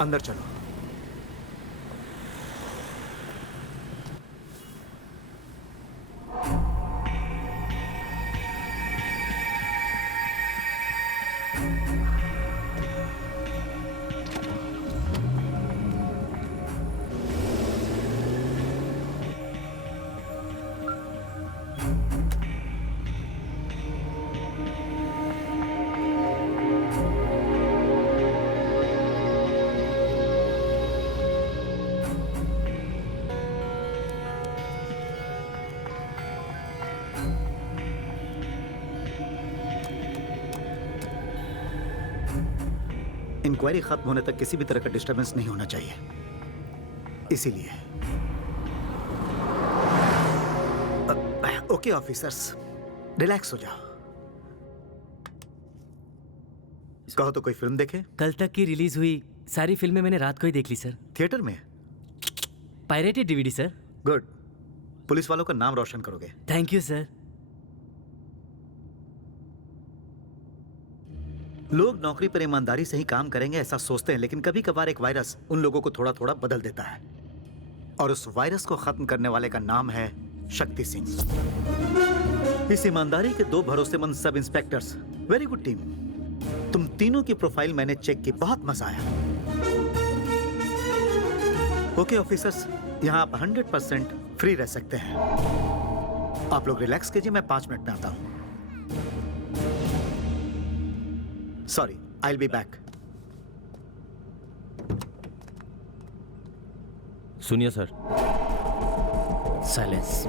अंदर चलो। इंक्वायरी खत्म होने तक किसी भी तरह का डिस्टरबेंस नहीं होना चाहिए, इसीलिए। ओके ऑफिसर्स, रिलैक्स हो जाओ। कहो तो कोई फिल्म देखे? कल तक की रिलीज हुई सारी फिल्में मैंने रात को ही देख ली सर। थिएटर में? Pirated DVD sir. Good, police वालों का नाम रोशन करोगे। Thank you sir. लोग नौकरी पर ईमानदारी से ही काम करेंगे ऐसा सोचते हैं, लेकिन कभी कभार एक वायरस उन लोगों को थोड़ा थोड़ा बदल देता है, और उस वायरस को खत्म करने वाले का नाम है शक्ति सिंह। इस ईमानदारी के दो भरोसेमंद सब इंस्पेक्टर्स। वेरी गुड टीम, तुम तीनों की प्रोफाइल मैंने चेक की, बहुत मजा आया। ओके ऑफिसर्स, यहां आप 100% फ्री रह सकते हैं। आप लोग रिलैक्स कीजिए, मैं 5 मिनट में आता हूं। Sorry, I'll be back. सुनिए सर। साइलेंस।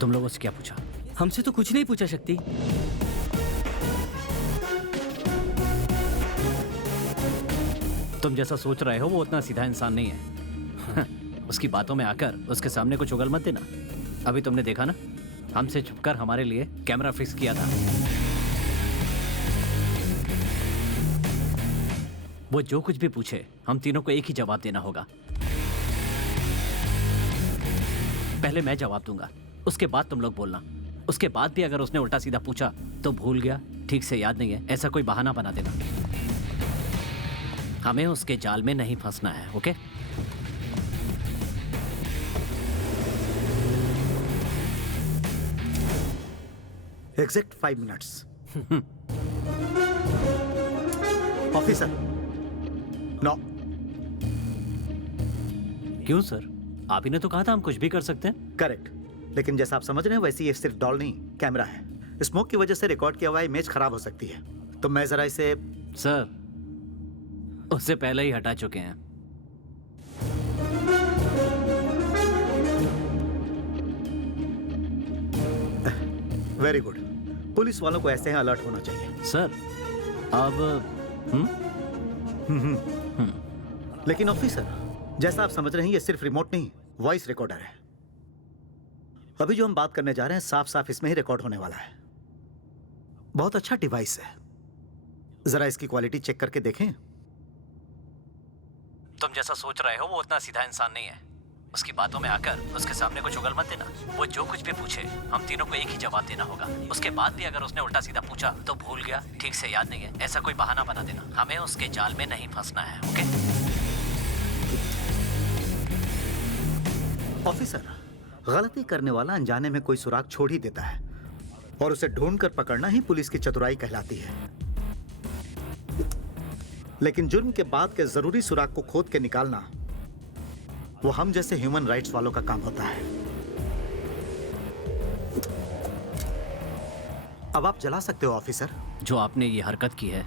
तुम लोगों से क्या पूछा? हमसे तो कुछ नहीं पूछा शक्ति। तुम जैसा सोच रहे हो वो उतना सीधा इंसान नहीं है। उसकी बातों में आकर उसके सामने कुछ उगल मत देना। अभी तुमने देखा ना, हमसे छुपकर हमारे लिए कैमरा फिक्स किया था। वो जो कुछ भी पूछे हम तीनों को एक ही जवाब देना होगा। पहले मैं जवाब दूंगा, उसके बाद तुम लोग बोलना। उसके बाद भी अगर उसने उल्टा सीधा पूछा तो भूल गया, ठीक से याद नहीं है, ऐसा कोई बहाना बना देना। हमें उसके जाल में नहीं फंसना है, okay? Exact 5 minutes. Officer, no. क्यों सर? आप ही ने तो कहा था हम कुछ भी कर सकते हैं। करेक्ट, लेकिन जैसा आप समझ रहे हैं वैसे ये सिर्फ डॉल नहीं, कैमरा है। स्मोक की वजह से रिकॉर्ड किया हुआ इमेज खराब हो सकती है, तो मैं जरा इसे। सर, उससे पहले ही हटा चुके हैं। वेरी गुड, पुलिस वालों को ऐसे ही अलर्ट होना चाहिए। सर, अब लेकिन ऑफिसर, जैसा आप समझ रहे हैं ये सिर्फ रिमोट नहीं, वॉइस रिकॉर्डर है। अभी जो हम बात करने जा रहे हैं साफ साफ इसमें ही रिकॉर्ड होने वाला है। बहुत अच्छा डिवाइस है, जरा इसकी क्वालिटी चेक करके देखें। तुम जैसा सोच रहे हो वो उतना सीधा इंसान नहीं है। उसकी बातों में आकर उसके सामने कुछ उगल मत देना। वो जो कुछ भी पूछे हम तीनों को एक ही जवाब देना होगा। उसके बाद भी अगर उसने उल्टा सीधा पूछा तो भूल गया, ठीक से याद नहीं है, ऐसा कोई बहाना बना देना। हमें उसके जाल में नहीं फंसना है, ओके? ऑफिसर, गलती करने वाला अनजाने में कोई सुराग छोड़ ही देता है, और उसे ढूंढकर पकड़ना ही पुलिस की चतुराई कहलाती है। लेकिन जुर्म के बाद के जरूरी सुराग को खोद के निकालना वो हम जैसे ह्यूमन राइट्स वालों का काम होता है। अब आप जला सकते हो ऑफिसर। जो आपने ये हरकत की है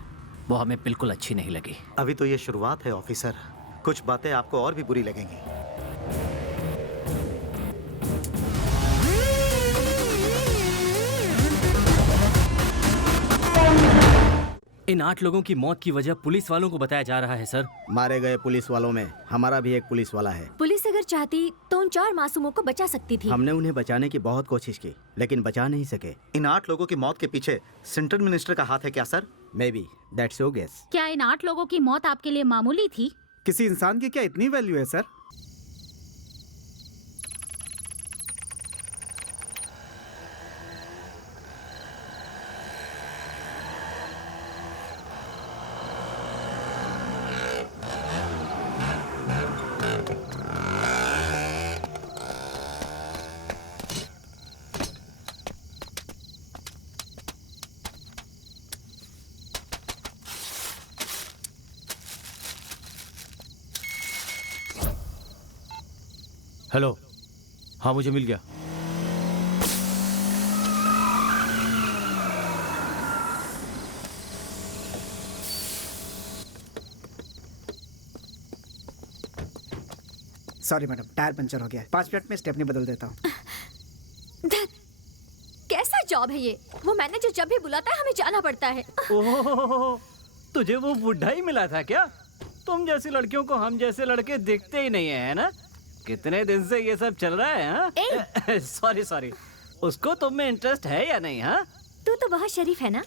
वो हमें बिल्कुल अच्छी नहीं लगी। अभी तो ये शुरुआत है ऑफिसर, कुछ बातें आपको और भी बुरी लगेंगी। इन 8 लोगों की मौत की वजह पुलिस वालों को बताया जा रहा है सर। मारे गए पुलिस वालों में हमारा भी एक पुलिस वाला है। पुलिस अगर चाहती तो उन 4 मासूमों को बचा सकती थी। हमने उन्हें बचाने की बहुत कोशिश की लेकिन बचा नहीं सके। इन 8 लोगों की मौत के पीछे सेंट्रल मिनिस्टर का हाथ है क्या sir? Maybe that's your guess. क्या इन 8 लोगों की मौत आपके लिए मामूली थी? किसी इंसान की क्या इतनी वैल्यू है सर? हेलो, हाँ मुझे मिल गया। सॉरी मैडम, टायर पंचर हो गया है। 5 मिनट में स्टेपनी बदल देता हूँ। कैसा जॉब है ये? वो मैनेजर जब भी बुलाता है हमें जाना पड़ता है। ओह, तुझे वो बुढ़ा ही मिला था क्या? तुम जैसी लड़कियों को हम जैसे लड़के दिखते ही नहीं है ना? कितने दिन से ये सब चल रहा है? हाँ? सॉरी सॉरी, उसको तुम में इंटरेस्ट है या नहीं? हाँ, तू तो बहुत शरीफ है ना।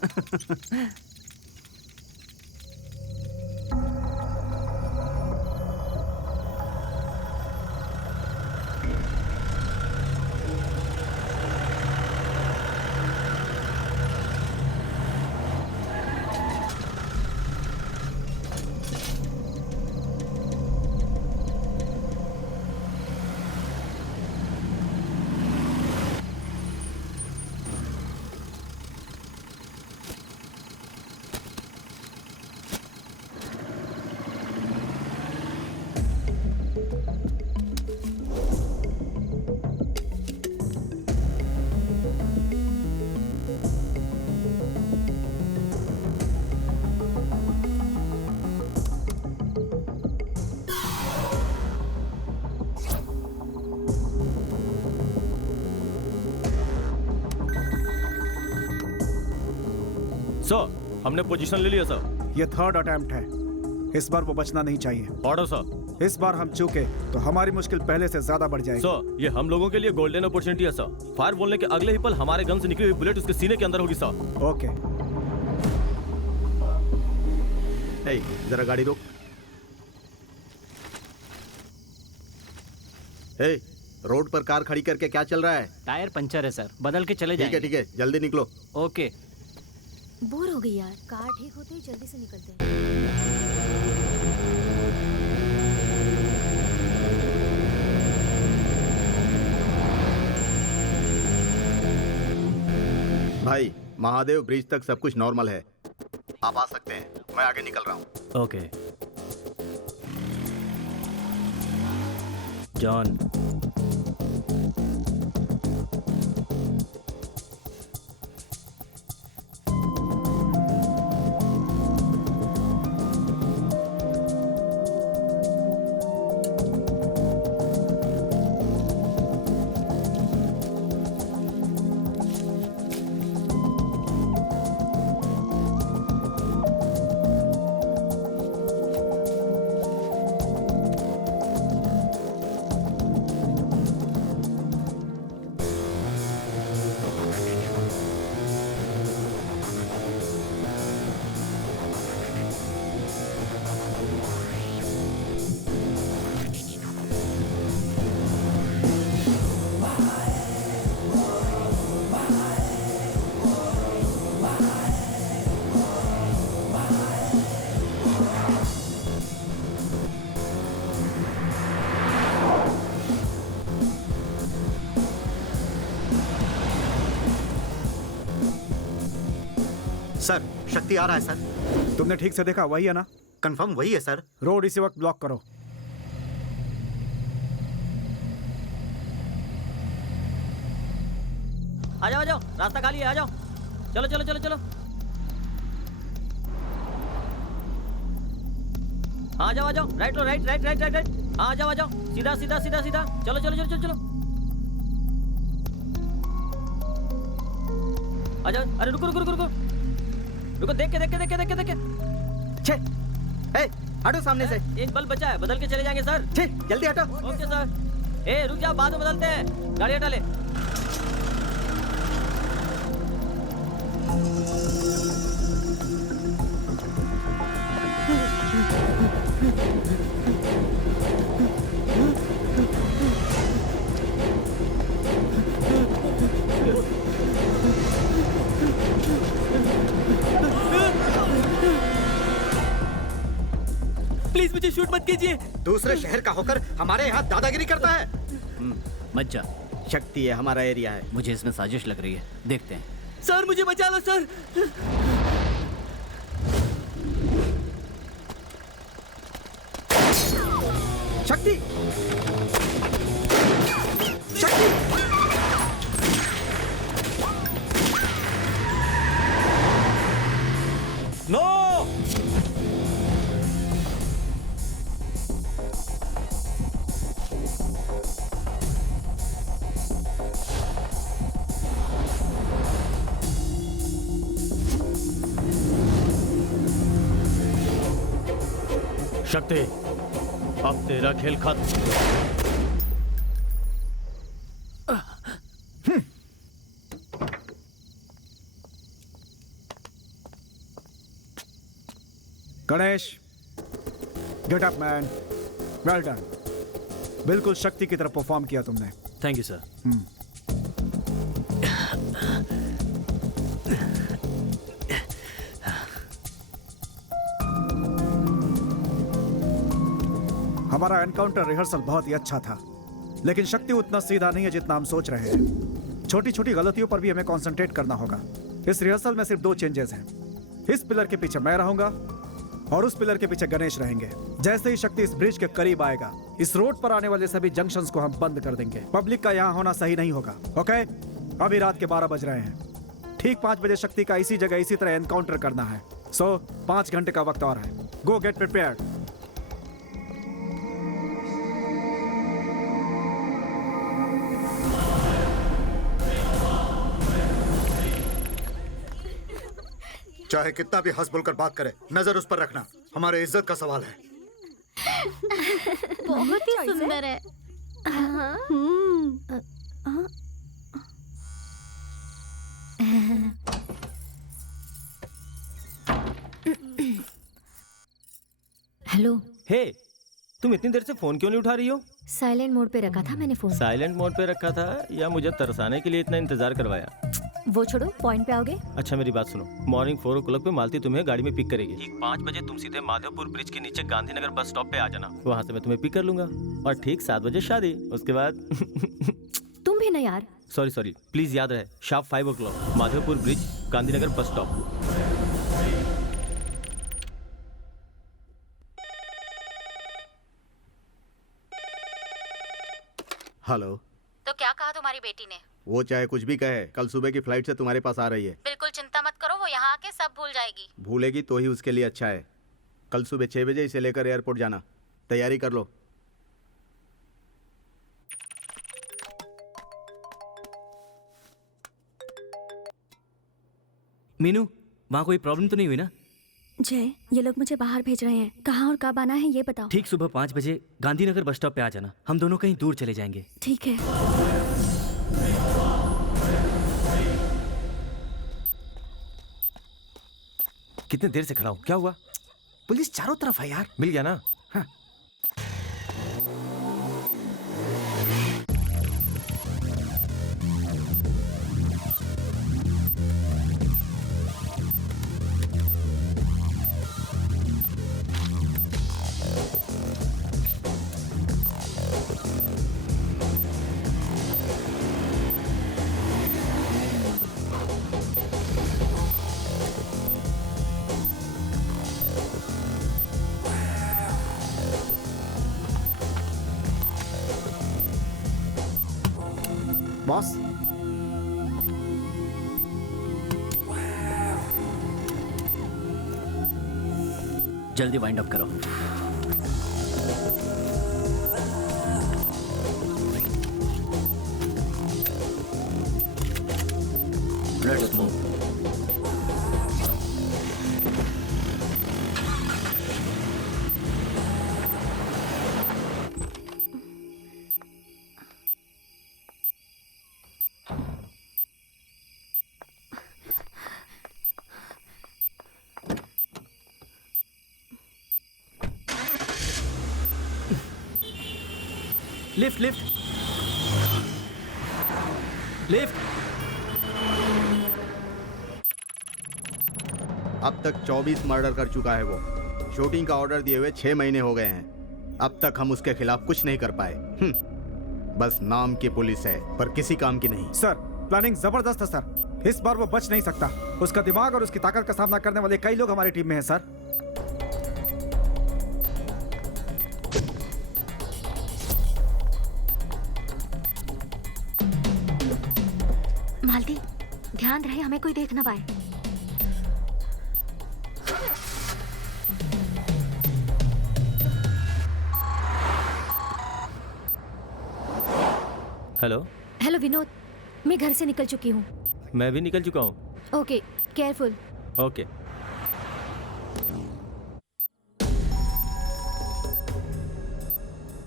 सर, हमने पोजीशन ले लिया सर। ये 3rd अटेम्प्ट है। इस बार वो बचना नहीं चाहिए। Order sir. इस बार हम चूके तो हमारी मुश्किल पहले से ज्यादा बढ़ जाएगी। सर, ये हम लोगों के लिए गोल्डन अपॉर्चुनिटी है सर। फायर बोलने के अगले ही पल हमारे गन से निकली हुई बुलेट उसके सीने के अंदर होगी सर। ओके। जरा गाड़ी रोक। रोड पर कार खड़ी करके क्या चल रहा है? टायर पंचर है सर, बदल के चले ठीक है जाएंगे। ठीक है, जल्दी निकलो। ओके। बोर हो गई यार। कार ठीक होते ही जल्दी से निकलते हैं। भाई, महादेव ब्रिज तक सब कुछ नॉर्मल है, आप आ सकते हैं। मैं आगे निकल रहा हूँ। Okay John. सर, शक्ति आ रहा है सर। तुमने ठीक से देखा? वही है ना? कंफर्म वही है सर। रोड इसी वक्त ब्लॉक करो। आ जाओ, रास्ता खाली है, आ जाओ। चलो चलो चलो चलो। हाँ, आ जाओ। राइट लो, right right right right right. हाँ, आ जाओ। सीधा सीधा सीधा सीधा। चलो चलो चलो चलो चलो। आ जाओ। अरे रुको रुको रुको रुको। रुको, देख के। छे ए हटो सामने से। एक बल्ब बचा है, बदल के चले जाएंगे सर। छे जल्दी हटो। Okay sir. ए रुक जाओ, बाद में बदलते हैं। गाड़ी हटा ले। प्लीज मुझे शूट मत कीजिए। दूसरे शहर का होकर हमारे यहाँ दादागिरी करता है। मत जा, शक्ति है, हमारा एरिया है। मुझे इसमें साजिश लग रही है, देखते हैं। सर मुझे बचा लो सर। शक्ति शक्ति नो। शक्ति, अब तेरा खेल खत्म। Ganesh, get up man, well done. बिल्कुल शक्ति की तरफ परफॉर्म किया तुमने। Thank you sir. हमारा एनकाउंटर रिहर्सल बहुत ही अच्छा था, लेकिन शक्ति उतना सीधा नहीं है जितना हम सोच रहे हैं। छोटी छोटी गलतियों पर भी हमें कंसंट्रेट करना होगा। इस रिहर्सल में सिर्फ 2 चेंजेस हैं। इस पिलर के पीछे मैं रहूंगा और उस पिलर के पीछे गणेश रहेंगे। जैसे ही शक्ति इस ब्रिज के करीब आएगा, इस रोड पर आने वाले सभी जंक्शंस को हम बंद कर देंगे। पब्लिक का यहाँ होना सही नहीं होगा। ओके, अभी रात के 12 बज रहे हैं। ठीक 5 बजे शक्ति का इसी जगह इसी तरह एनकाउंटर करना है। सो 5 घंटे का वक्त और है। गो गेट प्रिपेयर्ड। चाहे कितना भी हंस बोलकर बात करे, नजर उस पर रखना हमारे इज्जत का सवाल है। बहुत ही सुंदर है। हेलो, हे, तुम इतनी देर से फोन क्यों नहीं उठा रही हो? साइलेंट मोड पे रखा था मैंने फोन। साइलेंट मोड पे रखा था या मुझे तरसाने के लिए इतना इंतजार करवाया? वो छोड़ो, पॉइंट पे आओगे? अच्छा मेरी बात सुनो, मॉर्निंग 4 o'clock पे मालती तुम्हें गाड़ी में पिक करेगी। ठीक 5 बजे तुम सीधे माधवपुर ब्रिज के नीचे गांधीनगर बस स्टॉप पे आ जाना। वहाँ से मैं तुम्हें पिक कर लूंगा और ठीक 7 बजे शादी। उसके बाद तुम भी ना यार। सॉरी प्लीज याद रहे, sharp 5 o'clock Madhopur bridge, Gandhinagar bus stop. Hello. तो क्या कहा तुम्हारी बेटी ने? वो चाहे कुछ भी कहे, कल सुबह की फ्लाइट से तुम्हारे पास आ रही है। बिल्कुल चिंता मत करो, वो यहाँ आके सब भूल जाएगी। भूलेगी तो ही उसके लिए अच्छा है। कल सुबह 6 बजे इसे लेकर एयरपोर्ट जाना। तैयारी कर लो। मीनू, वहाँ कोई प्रॉब्लम तो नहीं हुई ना? जय, ये लोग मुझे बाहर भेज रहे हैं। कहाँ और कब आना है ये बताओ। ठीक सुबह 5 बजे गांधीनगर बस स्टॉप पे आ जाना। हम दोनों कहीं दूर चले जाएंगे। ठीक है। कितने देर से खड़ा हूँ, क्या हुआ? पुलिस चारों तरफ है यार। मिल गया ना? हाँ। बॉस, जल्दी वाइंड अप करो। Let's move. Lift lift lift. अब तक 24 मर्डर कर चुका है वो। शूटिंग का ऑर्डर दिए हुए 6 महीने हो गए हैं। अब तक हम उसके खिलाफ कुछ नहीं कर पाए। बस नाम की पुलिस है पर किसी काम की नहीं। सर प्लानिंग जबरदस्त है सर, इस बार वो बच नहीं सकता। उसका दिमाग और उसकी ताकत का सामना करने वाले कई लोग हमारी टीम में हैं सर। मालती, ध्यान रहे हमें कोई देख ना पाए। हेलो। हेलो विनोद, मैं घर से निकल चुकी हूँ। मैं भी निकल चुका हूँ। Okay, careful. Okay.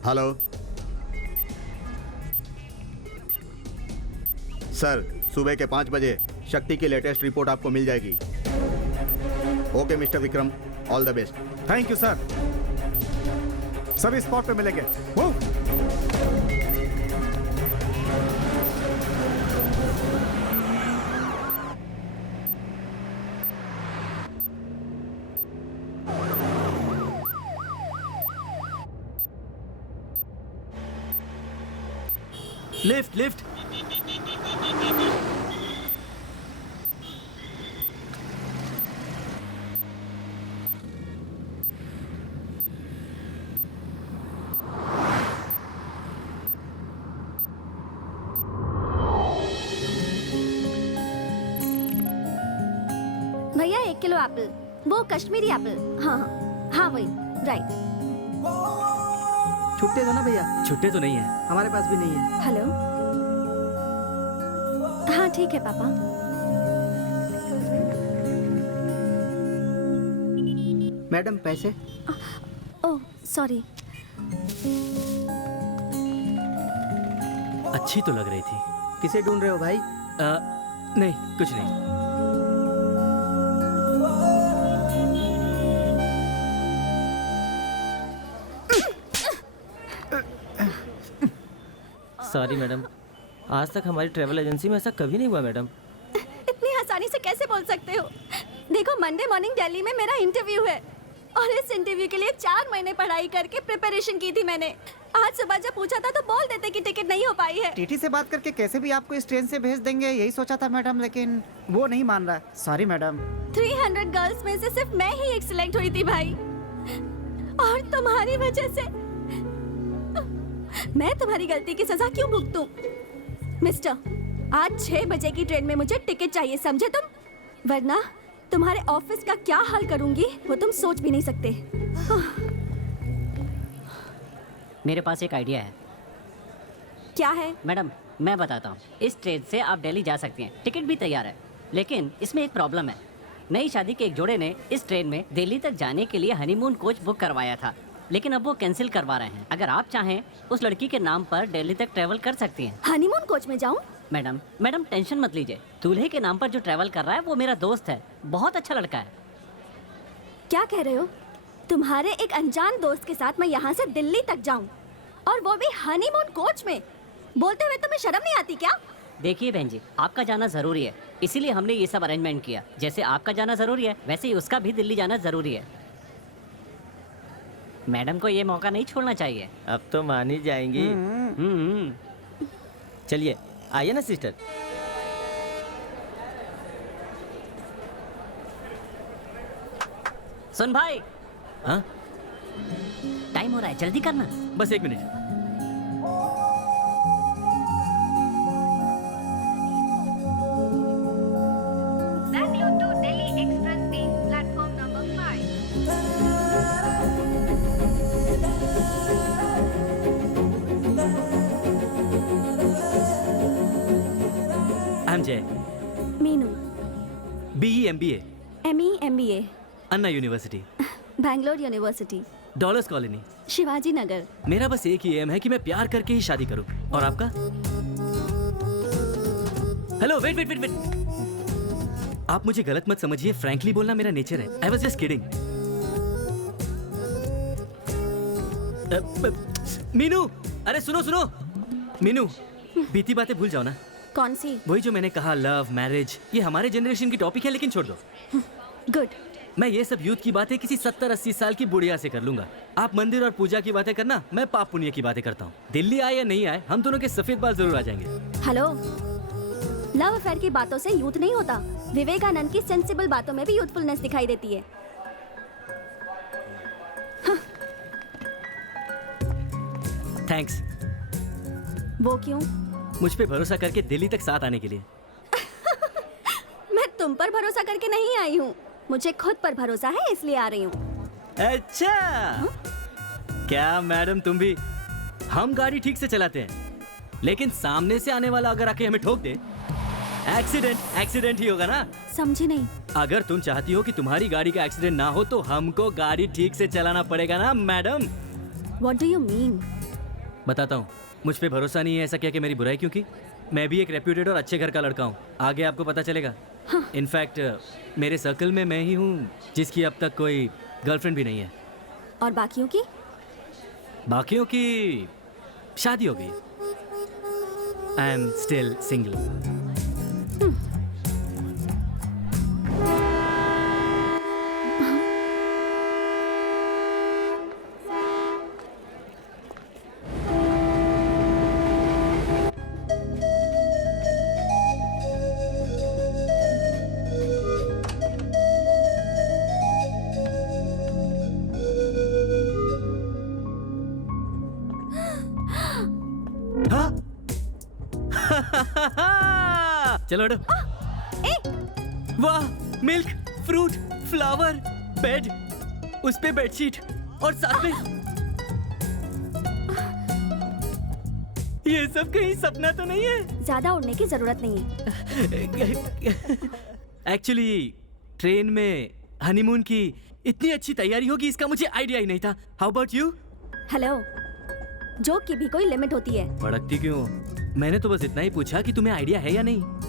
Hello sir, सुबह के 5 बजे शक्ति की लेटेस्ट रिपोर्ट आपको मिल जाएगी। Okay mister Vikram, all the best. Thank you sir. सभी स्पॉट पे मिलेंगे। मूव। Lift lift. भैया 1 किलो एप्पल, वो कश्मीरी एप्पल। हाँ हाँ हाँ वही, राइट। छुट्टे दो ना भैया। छुट्टे तो नहीं है, हमारे पास भी नहीं है। हेलो। हाँ ठीक है पापा। मैडम पैसे। Oh sorry. अच्छी तो लग रही थी। किसे ढूंढ रहे हो भाई? नहीं कुछ नहीं। सॉरी मैडम, आज तक हमारी ट्रैवल एजेंसी में ऐसा कभी नहीं हुआ मैडम। इतनी आसानी से कैसे बोल सकते हो? देखो मंडे मॉर्निंग दिल्ली में मेरा इंटरव्यू है और इस इंटरव्यू के लिए 4 महीने पढ़ाई करके प्रिपरेशन की थी मैंने। आज सुबह जब पूछा था तो बोल देते कि टिकट नहीं हो पाई है। टीटी से बात करके कैसे भी आपको इस ट्रेन से भेज देंगे यही सोचा था मैडम, लेकिन वो नहीं मान रहा। Sorry madam. 300 गर्ल्स में से सिर्फ मैं ही एक सिलेक्ट हुई थी भाई, और तुम्हारी वजह से मैं तुम्हारी गलती की सजा क्यों भुगतूं? मिस्टर, आज 6 बजे की ट्रेन में मुझे टिकट चाहिए, समझे तुम? वरना तुम्हारे ऑफिस का क्या हाल करूंगी वो तुम सोच भी नहीं सकते। मेरे पास एक आइडिया है। क्या है? मैडम मैं बताता हूँ। इस ट्रेन से आप दिल्ली जा सकती हैं, टिकट भी तैयार है, लेकिन इसमें एक प्रॉब्लम है। नई शादी के एक जोड़े ने इस ट्रेन में दिल्ली तक जाने के लिए हनीमून कोच बुक करवाया था, लेकिन अब वो कैंसिल करवा रहे हैं। अगर आप चाहें उस लड़की के नाम पर दिल्ली तक ट्रेवल कर सकती हैं। हनीमून कोच में जाऊं? मैडम टेंशन मत लीजिए। दूल्हे के नाम पर जो ट्रेवल कर रहा है वो मेरा दोस्त है, बहुत अच्छा लड़का है। क्या कह रहे हो? तुम्हारे एक अनजान दोस्त के साथ मैं यहाँ से दिल्ली तक जाऊं, और वो भी हनीमून कोच में? बोलते हुए तुम्हें शर्म नहीं आती क्या? देखिए बहन जी, आपका जाना जरूरी है, इसीलिए हमने ये सब अरेंजमेंट किया। जैसे आपका जाना जरूरी है वैसे ही उसका भी दिल्ली जाना जरूरी है। मैडम को ये मौका नहीं छोड़ना चाहिए। अब तो मान ही जाएंगी। चलिए आइए ना सिस्टर। सुन भाई, हाँ टाइम हो रहा है, जल्दी करना। बस 1 मिनट। Bangalore to Delhi Express train, platform number 5. I am Jay, Meenu. BE MBA, ME MBA, Anna university, Bangalore university, dollars colony. Shivaji Nagar. मेरा बस एक ही एम है कि मैं प्यार करके ही शादी करूं। और आपका? Hello wait wait wait wait, आप मुझे गलत मत समझिए, फ्रैंकली बोलना मेरा नेचर है। I was just kidding. Meenu अरे सुनो सुनो मीनू, बीती बातें भूल जाओ ना। कौन सी? वही जो मैंने कहा, लव मैरिज, ये हमारे जनरेशन की टॉपिक है, लेकिन छोड़ दो। गुड। मैं ये सब यूथ की बातें किसी 70-80 साल की बुढ़िया से कर लूंगा। आप मंदिर और पूजा की बातें करना, मैं पाप पुण्य की बातें करता हूँ। दिल्ली आए या नहीं आए, हम दोनों के सफेद बाल जरूर आ जाएंगे। हेलो, लव अफेयर की बातों से यूथ नहीं होता। विवेकानंद की सेंसिबल बातों में भी यूथफुलनेस दिखाई देती है। थैंक्स। वो क्यों? मुझ पे भरोसा करके दिल्ली तक साथ आने के लिए। मैं तुम पर भरोसा करके नहीं आई हूँ, मुझे खुद पर भरोसा है इसलिए आ रही हूँ। अच्छा क्या मैडम तुम भी? हम गाड़ी ठीक से चलाते हैं, लेकिन सामने से आने वाला अगर आके हमें ठोक दे, एक्सीडेंट ही होगा ना। समझी नहीं। अगर तुम चाहती हो कि तुम्हारी गाड़ी का एक्सीडेंट ना हो तो हमको गाड़ी ठीक से चलाना पड़ेगा ना madam. What do you mean? बताता हूँ, मुझ पे भरोसा नहीं है ऐसा क्या कि मेरी बुराई, क्योंकि मैं भी एक रेप्यूटेड और अच्छे घर का लड़का हूँ। आगे आपको पता चलेगा। इनफैक्ट मेरे सर्कल में मैं ही हूँ जिसकी अब तक कोई गर्लफ्रेंड भी नहीं है। और बाकियों की? बाकियों की शादी हो गई। I am still single. चलो हटो। वाह, मिल्क, फ्रूट, फ्लावर, बेड, उस पे बेडशीट और साथ में ये सब कहीं सपना तो नहीं है? ज्यादा उड़ने की जरूरत नहीं है। एक्चुअली ट्रेन में हनीमून की इतनी अच्छी तैयारी होगी इसका मुझे आइडिया ही नहीं था। How about you? Hello, joke की भी कोई लिमिट होती है। भड़कती क्यों? मैंने तो बस इतना ही पूछा कि तुम्हें आइडिया है या नहीं।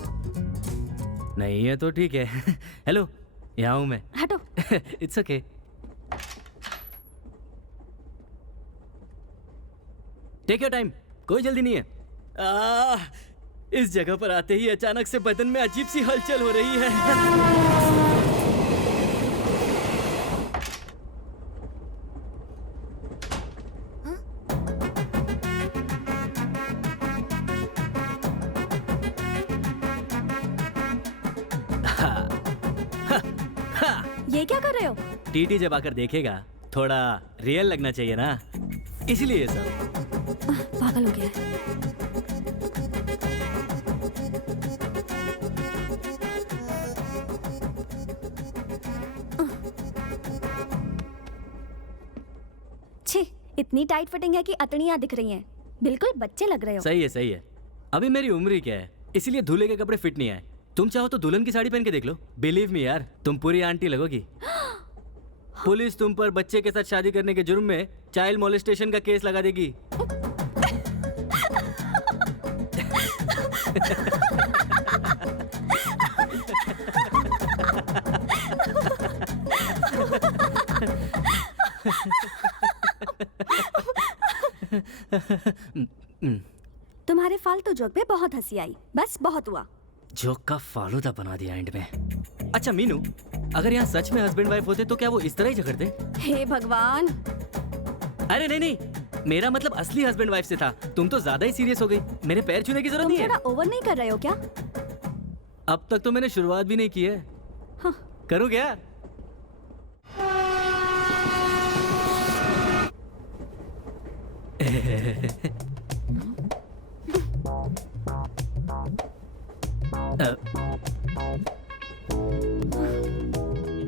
नहीं है तो ठीक है। हेलो, यहाँ हूँ मैं। हटो। It's okay. Take your time, कोई जल्दी नहीं है। इस जगह पर आते ही अचानक से बदन में अजीब सी हलचल हो रही है। ये क्या कर रहे हो? टीटी जब आकर देखेगा थोड़ा रियल लगना चाहिए ना, इसलिए ये सब। पागल हो गया है। छे, इतनी टाइट फिटिंग है कि अतड़ियां दिख रही हैं। बिल्कुल बच्चे लग रहे हो। सही है सही है। अभी मेरी उम्र ही क्या है, इसीलिए दूल्हे के कपड़े फिट नहीं आए। तुम चाहो तो दुल्हन की साड़ी पहन के देख लो। बिलीव मी यार, तुम पूरी आंटी लगोगी। पुलिस तुम पर बच्चे के साथ शादी करने के जुर्म में चाइल्ड मोलेस्टेशन का केस लगा देगी। तुम्हारे फालतू जोक पे बहुत हंसी आई, बस बहुत हुआ। जोक का फालूदा बना दिया एंड में। अच्छा मीनू, अगर यहाँ सच में हस्बैंड वाइफ होते तो क्या वो इस तरह ही झगड़ते? हे भगवान। अरे नहीं नहीं, मेरा मतलब असली हस्बैंड वाइफ से था। तुम तो ज्यादा ही सीरियस हो गई। मेरे पैर छूने की जरूरत नहीं है। थोड़ा ओवर नहीं कर रहे हो क्या? अब तक तो मैंने शुरुआत भी नहीं की है। हाँ। करूँ क्या?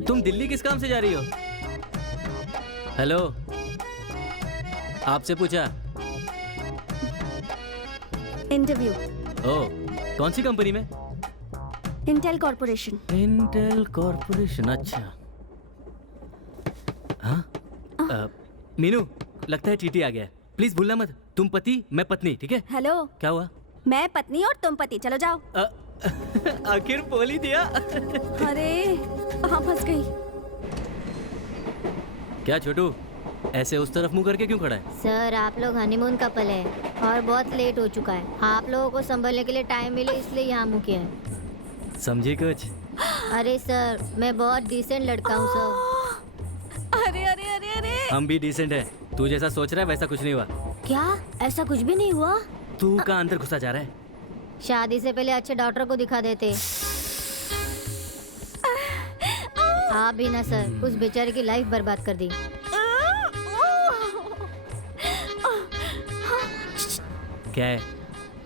तुम दिल्ली किस काम से जा रही हो? हेलो, आपसे पूछा। इंटरव्यू। ओह, कौन सी कंपनी में? Intel corporation. इंटेल कॉर्पोरेशन, अच्छा। हाँ? मीनू, लगता है टीटी आ गया। प्लीज भूलना मत, तुम पति मैं पत्नी, ठीक है? हेलो। क्या हुआ? मैं पत्नी और तुम पति, चलो जाओ। आखिर बोल ही दिया। अरे कहाँ फंस गई? क्या छोटू, ऐसे उस तरफ मुंह करके क्यों खड़ा है? सर आप लोग हनीमून कपल है और बहुत लेट हो चुका है। आप लोगों को संभलने के लिए टाइम मिले इसलिए यहाँ मुँह किया है। समझी कुछ? अरे सर मैं बहुत डिसेंट लड़का हूँ सर। अरे अरे अरे अरे हम भी डिसेंट है। तू जैसा सोच रहा है वैसा कुछ नहीं हुआ। क्या ऐसा कुछ भी नहीं हुआ? तू कहाँ अंदर घुसा जा रहा है? शादी से पहले अच्छे डॉक्टर को दिखा देते। आप भी ना सर, उस बेचारे की लाइफ बर्बाद कर दी। क्या है?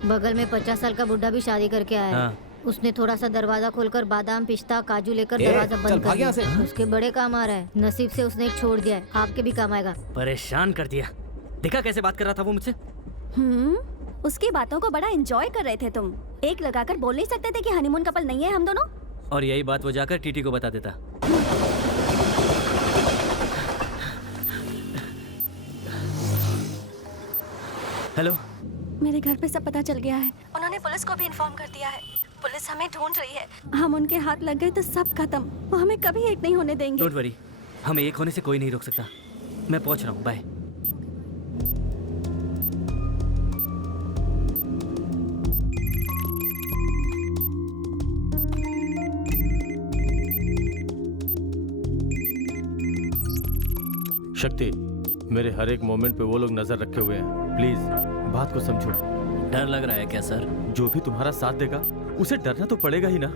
बगल में 50 साल का बुढ़ा भी शादी करके आया है। हाँ। उसने थोड़ा सा दरवाजा खोलकर बादाम पिस्ता काजू लेकर दरवाजा बंद कर दिया। उसके बड़े काम आ रहा है। नसीब से उसने एक छोड़ दिया है, आपके भी काम आएगा। परेशान कर दिया। देखा कैसे बात कर रहा था वो मुझसे? उसकी बातों को बड़ा एंजॉय कर रहे थे तुम। एक लगाकर बोल नहीं सकते थे कि हनीमून कपल नहीं है हम दोनों? और यही बात वो जाकर टीटी को बता देता। हेलो, मेरे घर पे सब पता चल गया है। उन्होंने पुलिस को भी इन्फॉर्म कर दिया है। पुलिस हमें ढूंढ रही है। हम उनके हाथ लग गए तो सब खत्म। वो हमें कभी एक नहीं होने देंगे। डोंट वरी, हमें एक होने से कोई नहीं रोक सकता। मैं पहुंच रहा हूँ, बाय। शक्ति, मेरे हर एक मोमेंट पे वो लोग नजर रखे हुए हैं। प्लीज बात को समझो। डर लग रहा है क्या सर? जो भी तुम्हारा साथ देगा उसे डरना तो पड़ेगा ही ना।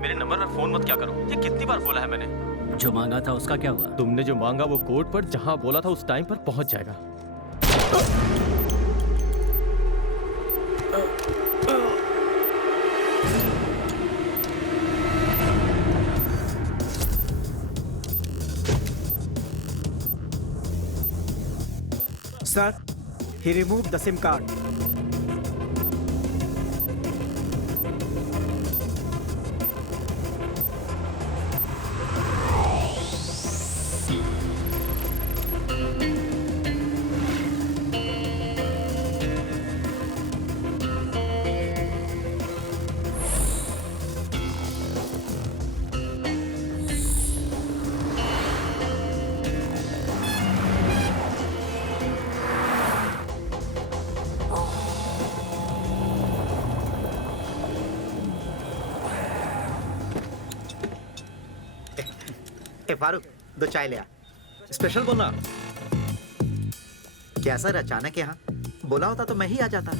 मेरे नंबर पर फोन मत क्या करो, ये कितनी बार बोला है मैंने। जो मांगा था उसका क्या हुआ? तुमने जो मांगा वो कोर्ट पर जहां बोला था उस टाइम पर पहुंच जाएगा। Sir, he removed the SIM card. ए फारूक, दो चाय ले आ। स्पेशल बोलना। क्या सर अचानक यहाँ? बोला होता तो मैं ही आ जाता।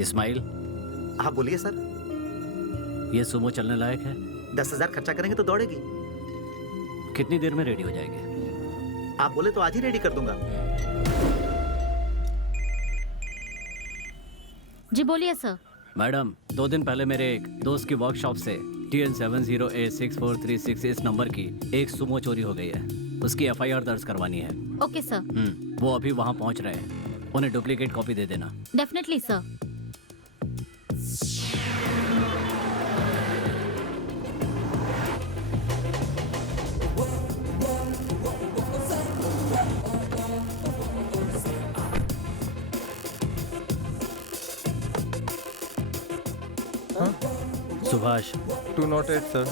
इस्माइल, हाँ बोलिए सर। ये सुमो चलने लायक है? 10,000 खर्चा करेंगे तो दौड़ेगी। कितनी देर में रेडी हो जाएगी? आप बोले तो आज ही रेडी कर दूंगा। जी बोलिए सर। मैडम, 2 दिन पहले मेरे एक दोस्त की वर्कशॉप से TN70A6436 इस नंबर की एक सुमो चोरी हो गई है। उसकी FIR दर्ज करवानी है। Okay sir. वो अभी वहाँ पहुँच रहे हैं। उन्हें डुप्लीकेट कॉपी दे देना। Definitely sir. सुभाष, 208 सर।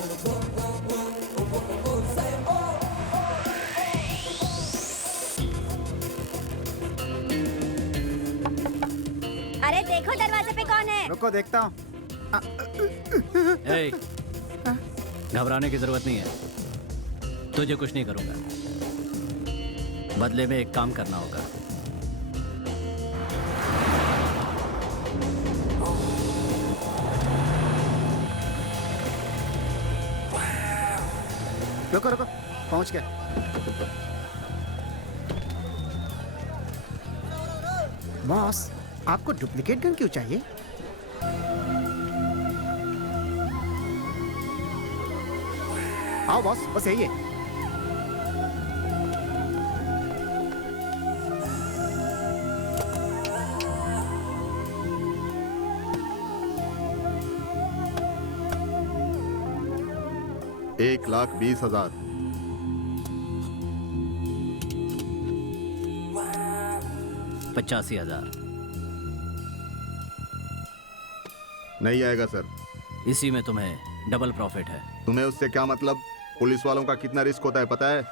अरे देखो दरवाजे पे कौन है? रुको देखता हूँ। ए, घबराने की जरूरत नहीं है। तुझे कुछ नहीं करूंगा। बदले में एक काम करना होगा। रुको रुको, पहुंच गया। बॉस, आपको डुप्लीकेट गन क्यों चाहिए? आओ बॉस, बस यही है। $1,20,000। 85,000। नहीं आएगा सर। इसी में तुम्हें डबल प्रॉफिट है। तुम्हें उससे क्या मतलब? पुलिस वालों का कितना रिस्क होता है पता है?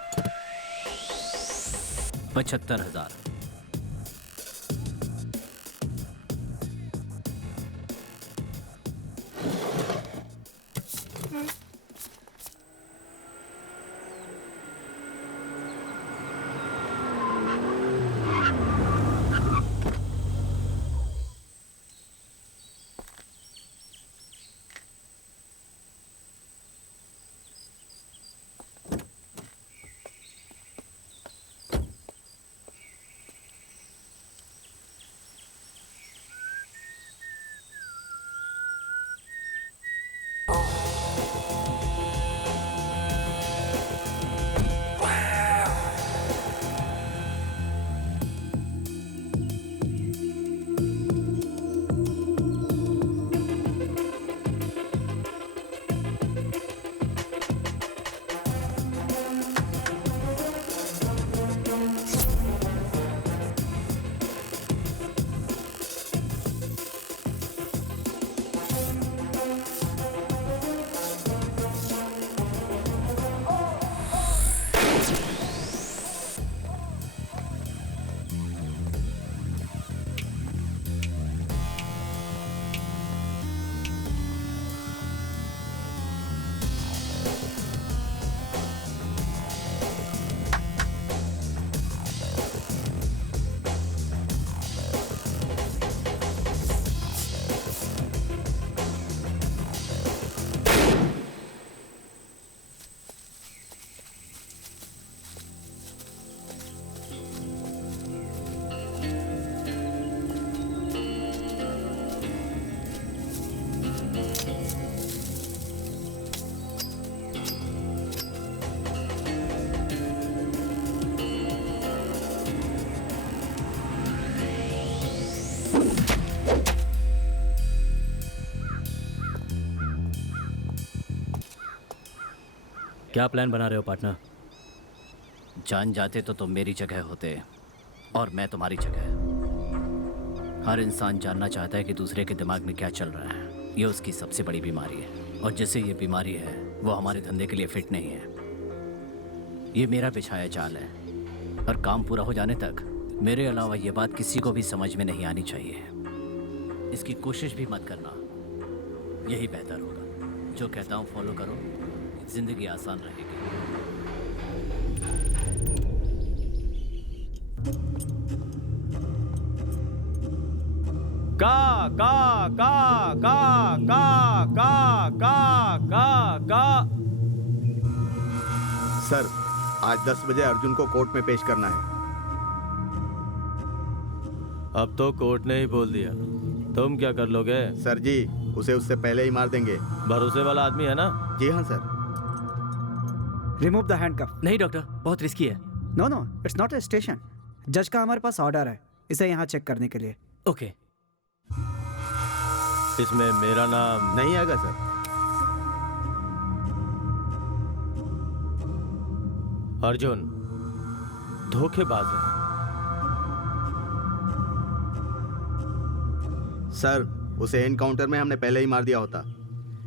75,000। क्या प्लान बना रहे हो पार्टनर? जान जाते तो तुम मेरी जगह होते और मैं तुम्हारी जगह। हर इंसान जानना चाहता है कि दूसरे के दिमाग में क्या चल रहा है। ये उसकी सबसे बड़ी बीमारी है और जिसे ये बीमारी है वो हमारे धंधे के लिए फिट नहीं है। ये मेरा बिछाया जाल है और काम पूरा हो जाने तक मेरे अलावा ये बात किसी को भी समझ में नहीं आनी चाहिए। इसकी कोशिश भी मत करना, यही बेहतर होगा। जो कहता हूँ फॉलो करो, जिंदगी आसान रहेगी। का का का का का का का का का। सर, आज 10 बजे अर्जुन को कोर्ट में पेश करना है। अब तो कोर्ट ने ही बोल दिया, तुम क्या कर लोगे? सर जी, उसे उससे पहले ही मार देंगे। भरोसे वाला आदमी है ना? जी हाँ सर। Remove the handcuff. नहीं डॉक्टर, बहुत रिस्की है। No no, it's not a station. जज का हमारे पास ऑर्डर है इसे यहाँ चेक करने के लिए। ओके। इसमें मेरा नाम नहीं आएगा सर। अर्जुन धोखेबाज है। सर, उसे एनकाउंटर में हमने पहले ही मार दिया होता।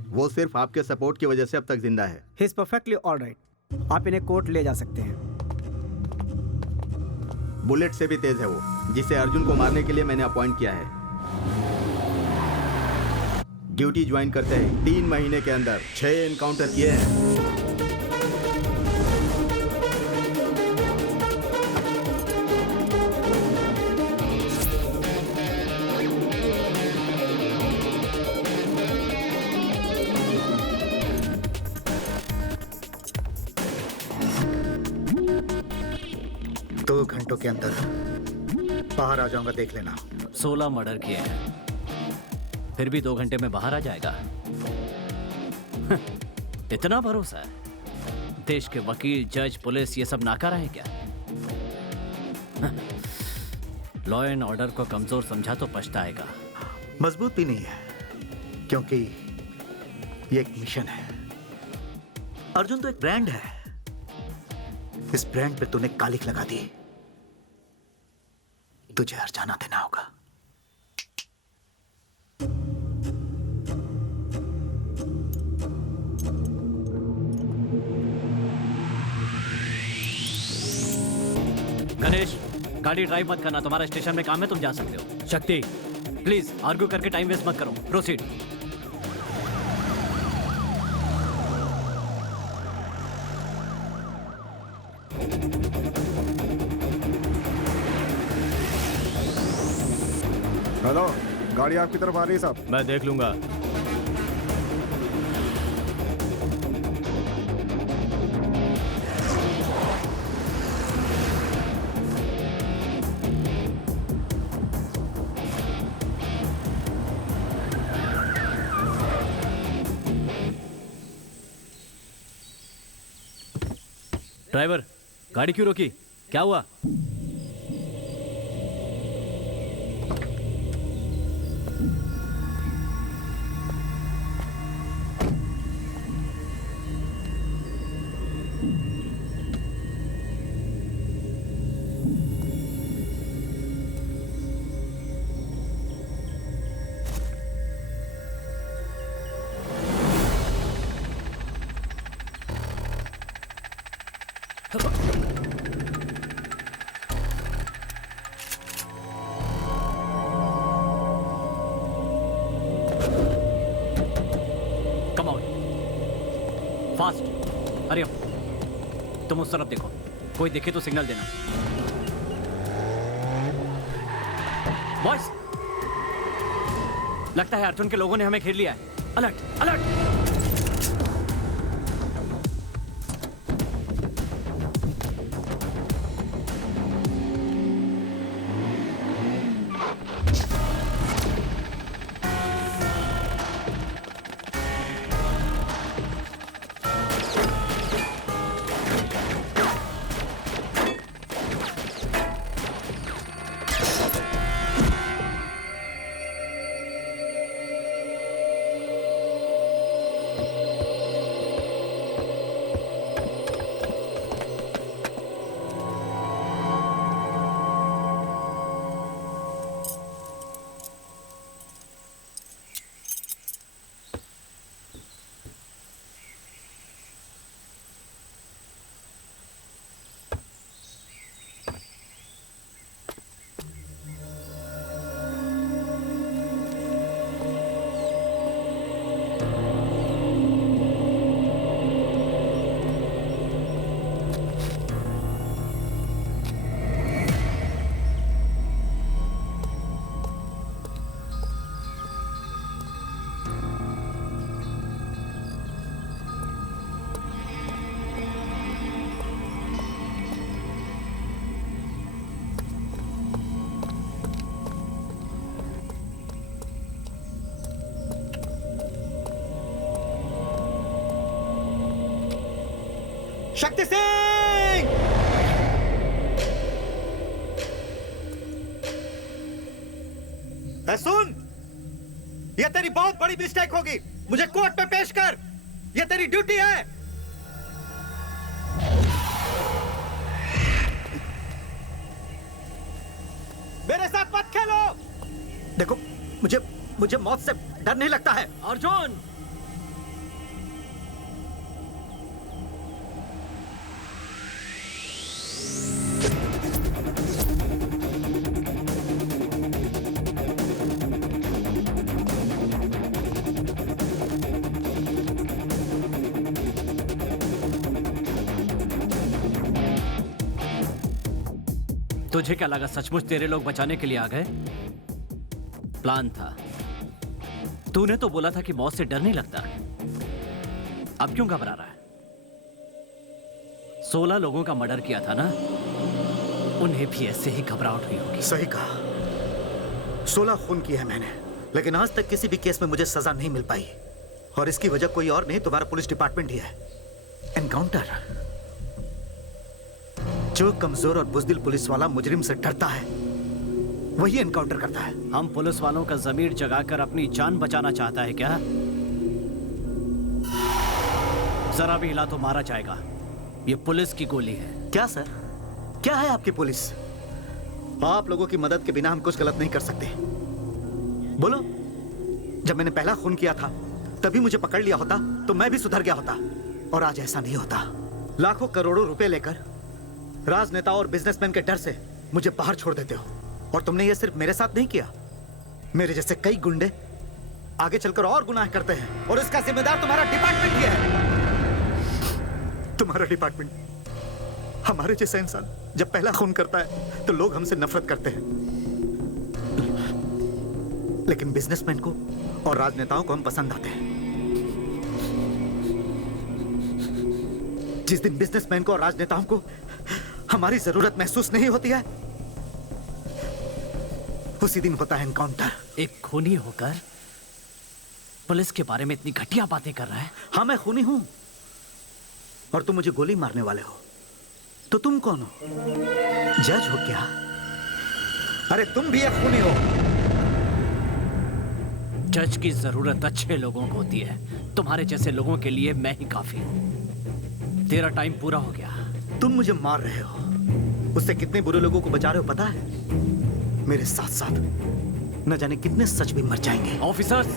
वो सिर्फ आपके सपोर्ट की वजह से अब तक जिंदा है। He is perfectly alright. आप इन्हें कोर्ट ले जा सकते हैं। बुलेट से भी तेज है वो, जिसे अर्जुन को मारने के लिए मैंने अपॉइंट किया है। ड्यूटी ज्वाइन करते ही 3 महीने के अंदर 6 एनकाउंटर किए हैं। 2 घंटों के अंदर बाहर आ जाऊंगा, देख लेना। 16 मर्डर किए हैं, फिर भी 2 घंटे में बाहर आ जाएगा? इतना भरोसा है? देश के वकील, जज, पुलिस ये सब नाकारा है क्या? लॉ एंड ऑर्डर को कमजोर समझा तो पछताएगा। मजबूत भी नहीं है, क्योंकि ये एक मिशन है। अर्जुन तो एक ब्रांड है, इस ब्रांड पे तूने कालिक लगा दी। तुझे हर्जाना देना होगा। गणेश, गाड़ी ड्राइव मत करना, तुम्हारा स्टेशन में काम है, तुम जा सकते हो। शक्ति, प्लीज आर्ग्यू करके टाइम वेस्ट मत करो, प्रोसीड। हेलो, गाड़ी आपकी तरफ आ रही है साहब। मैं देख लूंगा। ड्राइवर, गाड़ी क्यों रोकी? क्या हुआ? कम ऑन, फास्ट, अरे तुम उस तरफ देखो, कोई देखे तो सिग्नल देना। बॉयज, लगता है अर्जुन के लोगों ने हमें घेर लिया है। Alert, alert. शक्ति सिंह! सुन, यह तेरी बहुत बड़ी मिस्टेक होगी। मुझे कोर्ट में पेश कर, यह तेरी ड्यूटी है। मेरे साथ मत खेलो। देखो, मुझे मौत से डर नहीं लगता है। अर्जुन, तुझे क्या लगा सचमुच तेरे लोग बचाने के लिए आ गए? प्लान था। तूने तो बोला था कि मौत से डर नहीं लगता। अब क्यों घबरा रहा है? 16 लोगों का मर्डर किया था ना, उन्हें भी ऐसे ही घबराहट हुई होगी। सही कहा, 16 खून किए हैं मैंने, लेकिन आज तक किसी भी केस में मुझे सजा नहीं मिल पाई। और इसकी वजह कोई और नहीं, तुम्हारा पुलिस डिपार्टमेंट ही है। एनकाउंटर। जो कमजोर और बुजदिल पुलिस वाला मुजरिम से डरता है, वही एनकाउंटर करता है। हम पुलिस वालों का जमीर जगाकर अपनी जान बचाना चाहता है क्या? जरा भी हिला तो मारा जाएगा। ये पुलिस की गोली है। क्या सर? क्या है आपकी पुलिस? आप लोगों की मदद के बिना हम कुछ गलत नहीं कर सकते। बोलो, जब मैंने पहला खून किया था तभी मुझे पकड़ लिया होता तो मैं भी सुधर गया होता, और आज ऐसा नहीं होता। लाखों करोड़ों रुपए लेकर राजनेताओं और बिजनेसमैन के डर से मुझे बाहर छोड़ देते हो, और तुमने ये सिर्फ मेरे साथ नहीं किया, मेरे जैसे कई गुंडे आगे चलकर और गुनाह करते हैं, और इसका जिम्मेदार तुम्हारा डिपार्टमेंट ही है। तुम्हारा डिपार्टमेंट। हमारे जैसा इंसान जब पहला खून करता है तो लोग हमसे नफरत करते हैं, लेकिन बिजनेसमैन को और राजनेताओं को हम पसंद आते हैं। जिस दिन बिजनेसमैन को और राजनेताओं को हमारी जरूरत महसूस नहीं होती है, उसी दिन होता है एनकाउंटर। एक खूनी होकर पुलिस के बारे में इतनी घटिया बातें कर रहा है। हाँ, मैं खूनी हूं, और तुम मुझे गोली मारने वाले हो, तो तुम कौन हो? जज हो क्या? अरे तुम भी एक खूनी हो। जज की जरूरत अच्छे लोगों को होती है, तुम्हारे जैसे लोगों के लिए मैं ही काफी हूं। तेरा टाइम पूरा हो गया। तुम मुझे मार रहे हो, उससे कितने बुरे लोगों को बचा रहे हो पता है? मेरे साथ साथ न जाने कितने सच भी मर जाएंगे। ऑफिसर्स,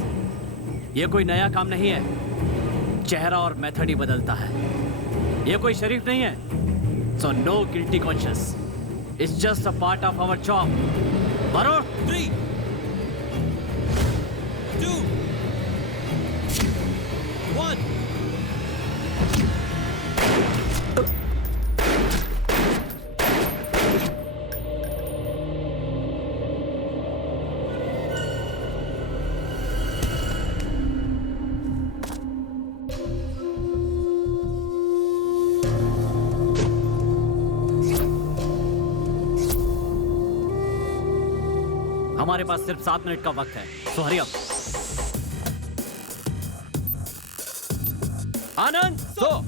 ये कोई नया काम नहीं है, चेहरा और मेथड ही बदलता है। ये कोई शरीफ नहीं है, so no guilty conscious, it's just a part of our job. Varun, 3, 2, 1। हमारे पास सिर्फ 7 मिनट का वक्त है, सो हरी अप। आनंद, सो।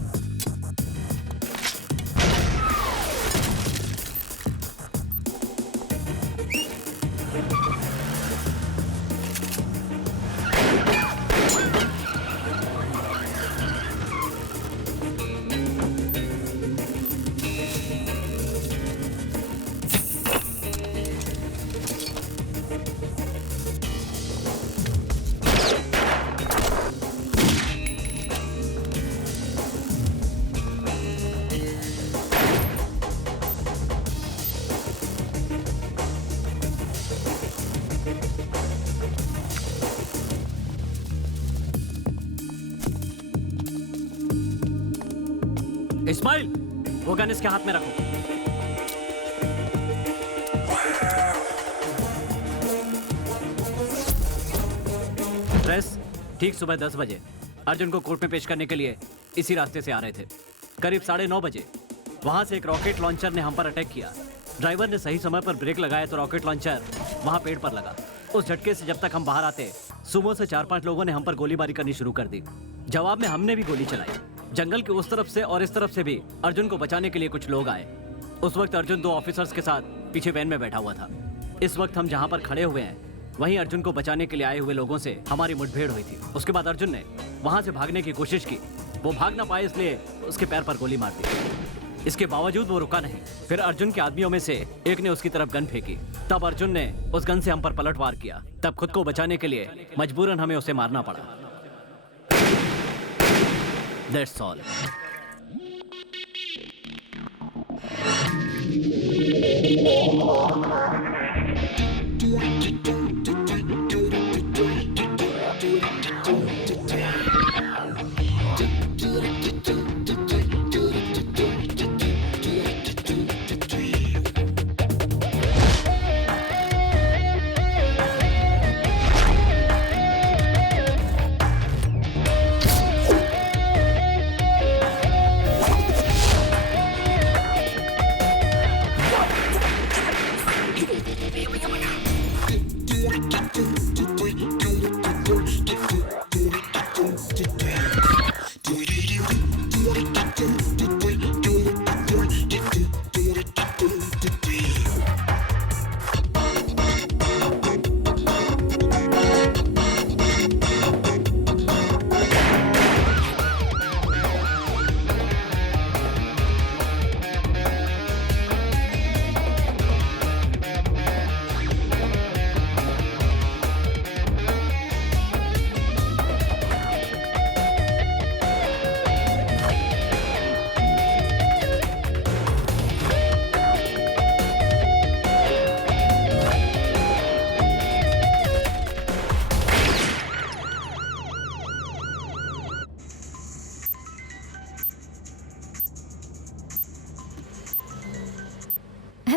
इस्माइल, वो गन इसके हाथ में रखो। प्रेस, ठीक सुबह 10 बजे अर्जुन को कोर्ट में पेश करने के लिए इसी रास्ते से आ रहे थे। करीब 9:30 बजे वहां से एक रॉकेट लॉन्चर ने हम पर अटैक किया। ड्राइवर ने सही समय पर ब्रेक लगाया तो रॉकेट लॉन्चर वहां पेड़ पर लगा। उस झटके से जब तक हम बाहर आते, सुबह से 4-5 लोगों ने हम पर गोलीबारी करनी शुरू कर दी। जवाब में हमने भी गोली चलाई। जंगल के उस तरफ से और इस तरफ से भी अर्जुन को बचाने के लिए कुछ लोग आए। उस वक्त अर्जुन 2 ऑफिसर्स के साथ पीछे वैन में बैठा हुआ था। इस वक्त हम जहां पर खड़े हुए हैं, वहीं अर्जुन को बचाने के लिए आए हुए लोगों से हमारी मुठभेड़ हुई थी। उसके बाद अर्जुन ने वहां से भागने की कोशिश की। वो भाग ना पाए, इसलिए उसके पैर पर गोली मार दी। इसके बावजूद वो रुका नहीं। फिर अर्जुन के आदमियों में से एक ने उसकी तरफ गन फेंकी। तब अर्जुन ने उस गन से हम पर पलटवार किया। तब खुद को बचाने के लिए मजबूरन हमें उसे मारना पड़ा। That's all.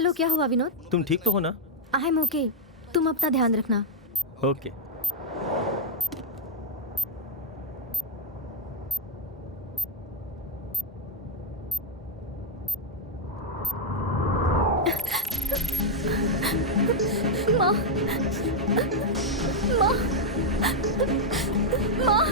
हेलो, क्या हुआ विनोद? तुम ठीक तो हो ना? आई एम ओके, तुम अपना ध्यान रखना। ओके। माँ, माँ, माँ।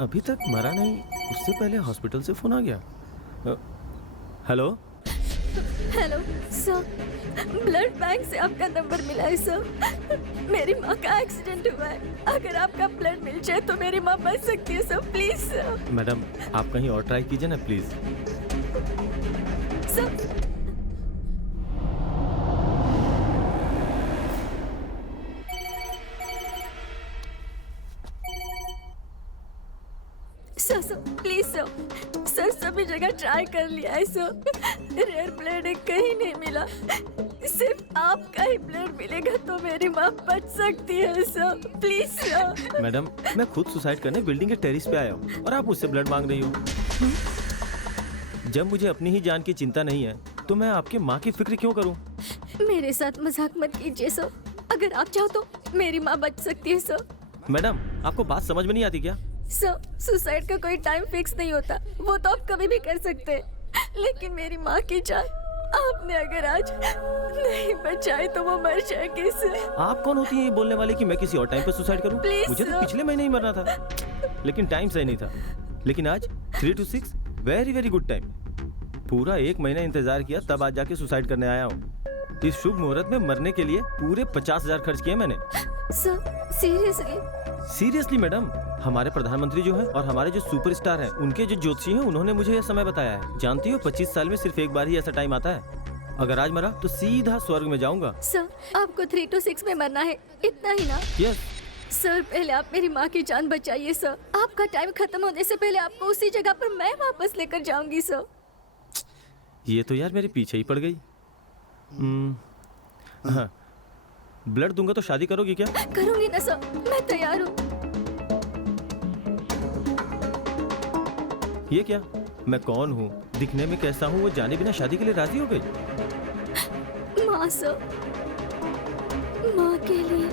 अभी तक मरा नहीं, उससे पहले हॉस्पिटल से फोन आ गया। Hello hello sir, blood bank से आपका नंबर मिला है सर। मेरी माँ का एक्सीडेंट हुआ है, अगर आपका ब्लड मिल जाए तो मेरी माँ बच सकती है सर, प्लीज सर। मैडम, आप कहीं और ट्राई कीजिए ना please. Sir, sir sir please sir, sir सभी जगह ट्राई कर लिया है सर, रेयर ब्लड कहीं नहीं मिला, सिर्फ आपका ही ब्लड मिलेगा तो मेरी माँ बच सकती है सर, प्लीज सर। मैडम, मैं खुद सुसाइड करने बिल्डिंग के टेरेस पे आया हूँ और आप मुझसे ब्लड मांग रही हो। जब मुझे अपनी ही जान की चिंता नहीं है तो मैं आपके माँ की फिक्र क्यों करूँ? मेरे साथ मजाक मत कीजिए सर, अगर आप चाहो तो मेरी माँ बच सकती है सर। मैडम, आपको बात समझ में नहीं आती क्या? सर, सुसाइड का कोई टाइम फिक्स नहीं होता, वो तो आप कभी भी कर सकते हैं, लेकिन मेरी माँ की जान आपने अगर आज नहीं बचाई तो वो मर जाएगी सर। आप कौन होती है ये बोलने वाले कि मैं किसी और टाइम पर सुसाइड करूं? Please, मुझे तो sir. पिछले महीने ही मरना था, लेकिन टाइम सही नहीं था। लेकिन आज 3 to 6 very very good time. पूरा 1 महीना इंतजार किया, तब आज जाके सुसाइड करने आया हूँ। इस शुभ मुहूर्त में मरने के लिए पूरे 50,000 खर्च किए मैंने। Sir seriously? सीरियसली मैडम, हमारे प्रधानमंत्री जो हैं और हमारे जो सुपरस्टार हैं, उनके जो ज्योतिषी हैं, उन्होंने मुझे यह समय बताया है। जानती हो, 25 साल में सिर्फ एक बार ही ऐसा टाइम आता है। अगर आज मरा तो सीधा स्वर्ग में जाऊंगा। सर, आपको 3 to 6 में मरना है, इतना ही ना? यस। सर, पहले आप मेरी माँ की जान बचाइए सर, आपका टाइम खत्म होने से पहले आपको उसी जगह पर मैं वापस लेकर जाऊंगी सर। ये तो यार मेरे पीछे ही पड़ गई। हाँ, ब्लड दूंगा तो शादी करोगी क्या? करूंगी ना सर, मैं तैयार हूँ। ये क्या? मैं कौन हूँ, दिखने में कैसा हूँ, वो जाने बिना शादी के लिए राजी हो गई? माँ सर, माँ के लिए।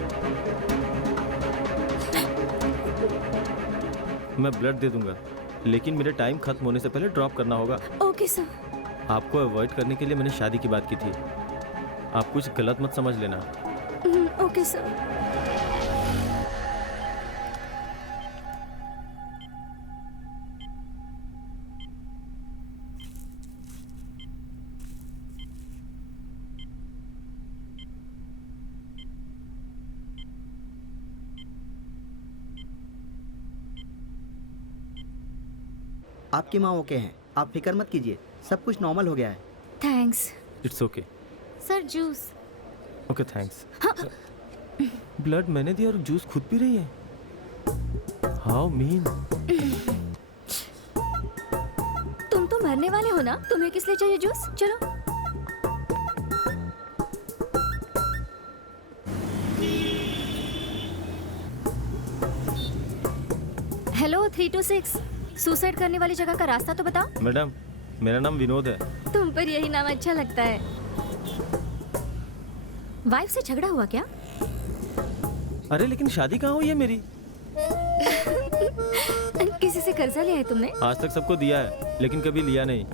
मैं ब्लड दे दूंगा, लेकिन मेरे टाइम खत्म होने से पहले ड्रॉप करना होगा। Okay sir. आपको अवॉइड करने के लिए मैंने शादी की बात की थी, आप कुछ गलत मत समझ लेना। Okay sir. आपकी माँ ओके हैं, आप फिक्र मत कीजिए, सब कुछ नॉर्मल हो गया है। Thanks. It's okay. Sir juice. Okay thanks. Blood मैंने दिया और जूस खुद पी रही है। How mean. तुम तो मरने वाले हो ना, तुम्हें किस लिए चाहिए जूस? चलो। हेलो 3 to 6, सुसाइड करने वाली जगह का रास्ता तो बताओ। मैडम, मेरा नाम विनोद है। तुम पर यही नाम अच्छा लगता है। वाइफ से झगड़ा हुआ क्या? अरे लेकिन शादी कहाँ हुई है मेरी? किसी से कर्जा लिया है तुमने? आज तक सबको दिया है, लेकिन कभी लिया नहीं।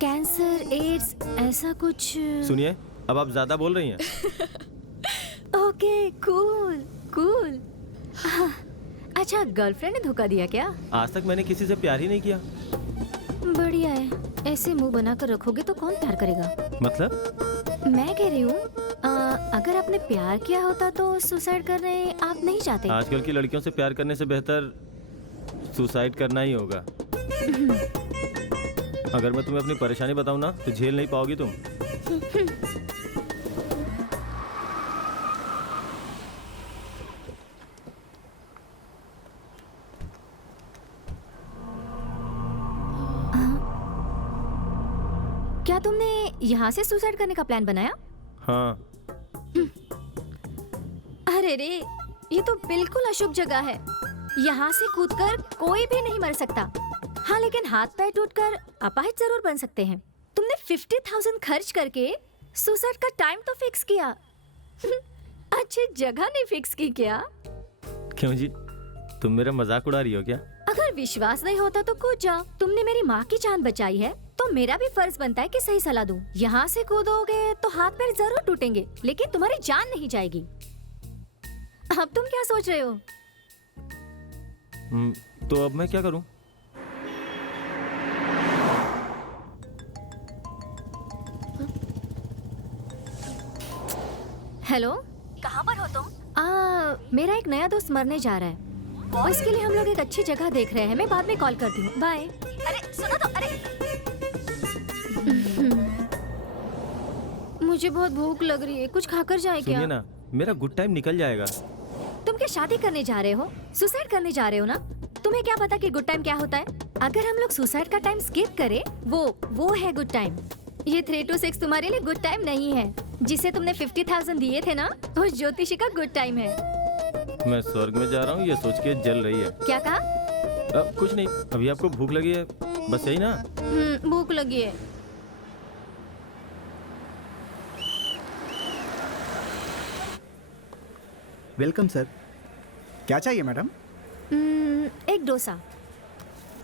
कैंसर, एड्स, ऐसा कुछ? सुनिए, अब आप ज्यादा बोल रही हैं। Okay, cool cool. अच्छा, गर्लफ्रेंड ने धोखा दिया क्या? आज तक मैंने किसी से प्यार ही नहीं किया। बढ़िया है, ऐसे मुंह बनाकर रखोगे तो कौन प्यार करेगा? मतलब? मैं कह रही हूँ अगर आपने प्यार किया होता तो सुसाइड करने आप नहीं चाहते? आजकल की लड़कियों से प्यार करने से बेहतर सुसाइड करना ही होगा। अगर मैं तुम्हें अपनी परेशानी बताऊं ना तो झेल नहीं पाओगी तुम। क्या तुमने यहाँ से सुसाइड करने का प्लान बनाया? हाँ। अरे रे, ये तो बिल्कुल अशुभ जगह है। यहाँ से कूदकर कोई भी नहीं मर सकता। हाँ, लेकिन हाथ पैर टूटकर अपाहिज जरूर बन सकते हैं। तुमने 50,000 खर्च करके सुसाइड का टाइम तो फिक्स किया। अच्छी जगह नहीं फिक्स की क्या? क्यों जी, तुम मेरा मजाक उड़ा रही हो क्या? अगर विश्वास नहीं होता तो कूद जाओ। तुमने मेरी माँ की जान बचाई है तो मेरा भी फर्ज बनता है कि सही सलाह दूं। यहाँ से कूदोगे तो हाथ पैर जरूर टूटेंगे, लेकिन तुम्हारी जान नहीं जाएगी। अब तुम क्या सोच रहे हो? तो अब मैं क्या करूं? हेलो, कहाँ पर हो तुम? मेरा एक नया दोस्त मरने जा रहा है और इसके लिए हम लोग एक अच्छी जगह देख रहे हैं। मैं बाद में कॉल करती हूँ। बाय। अरे सुनो तो, अरे मुझे बहुत भूख लग रही है, कुछ खाकर जाए क्या? सुनिए ना, मेरा गुड टाइम निकल जाएगा। तुम क्या शादी करने जा रहे हो? सुसाइड करने जा रहे हो ना? तुम्हें क्या पता कि गुड टाइम क्या होता है? अगर हम लोग सुसाइड का टाइम स्किप करें, वो है गुड टाइम। ये 3 to 6 तुम्हारे लिए गुड टाइम नहीं है। जिसे तुमने 50,000 दिए थे ना, वो ज्योतिषी का गुड टाइम है। मैं स्वर्ग में जा रहा हूँ, ये सोच के जल रही है। क्या कहा? कुछ नहीं, अभी आपको भूख लगी है, बस यही ना? भूख लगी है। Welcome sir. क्या चाहिए मैडम? एक डोसा।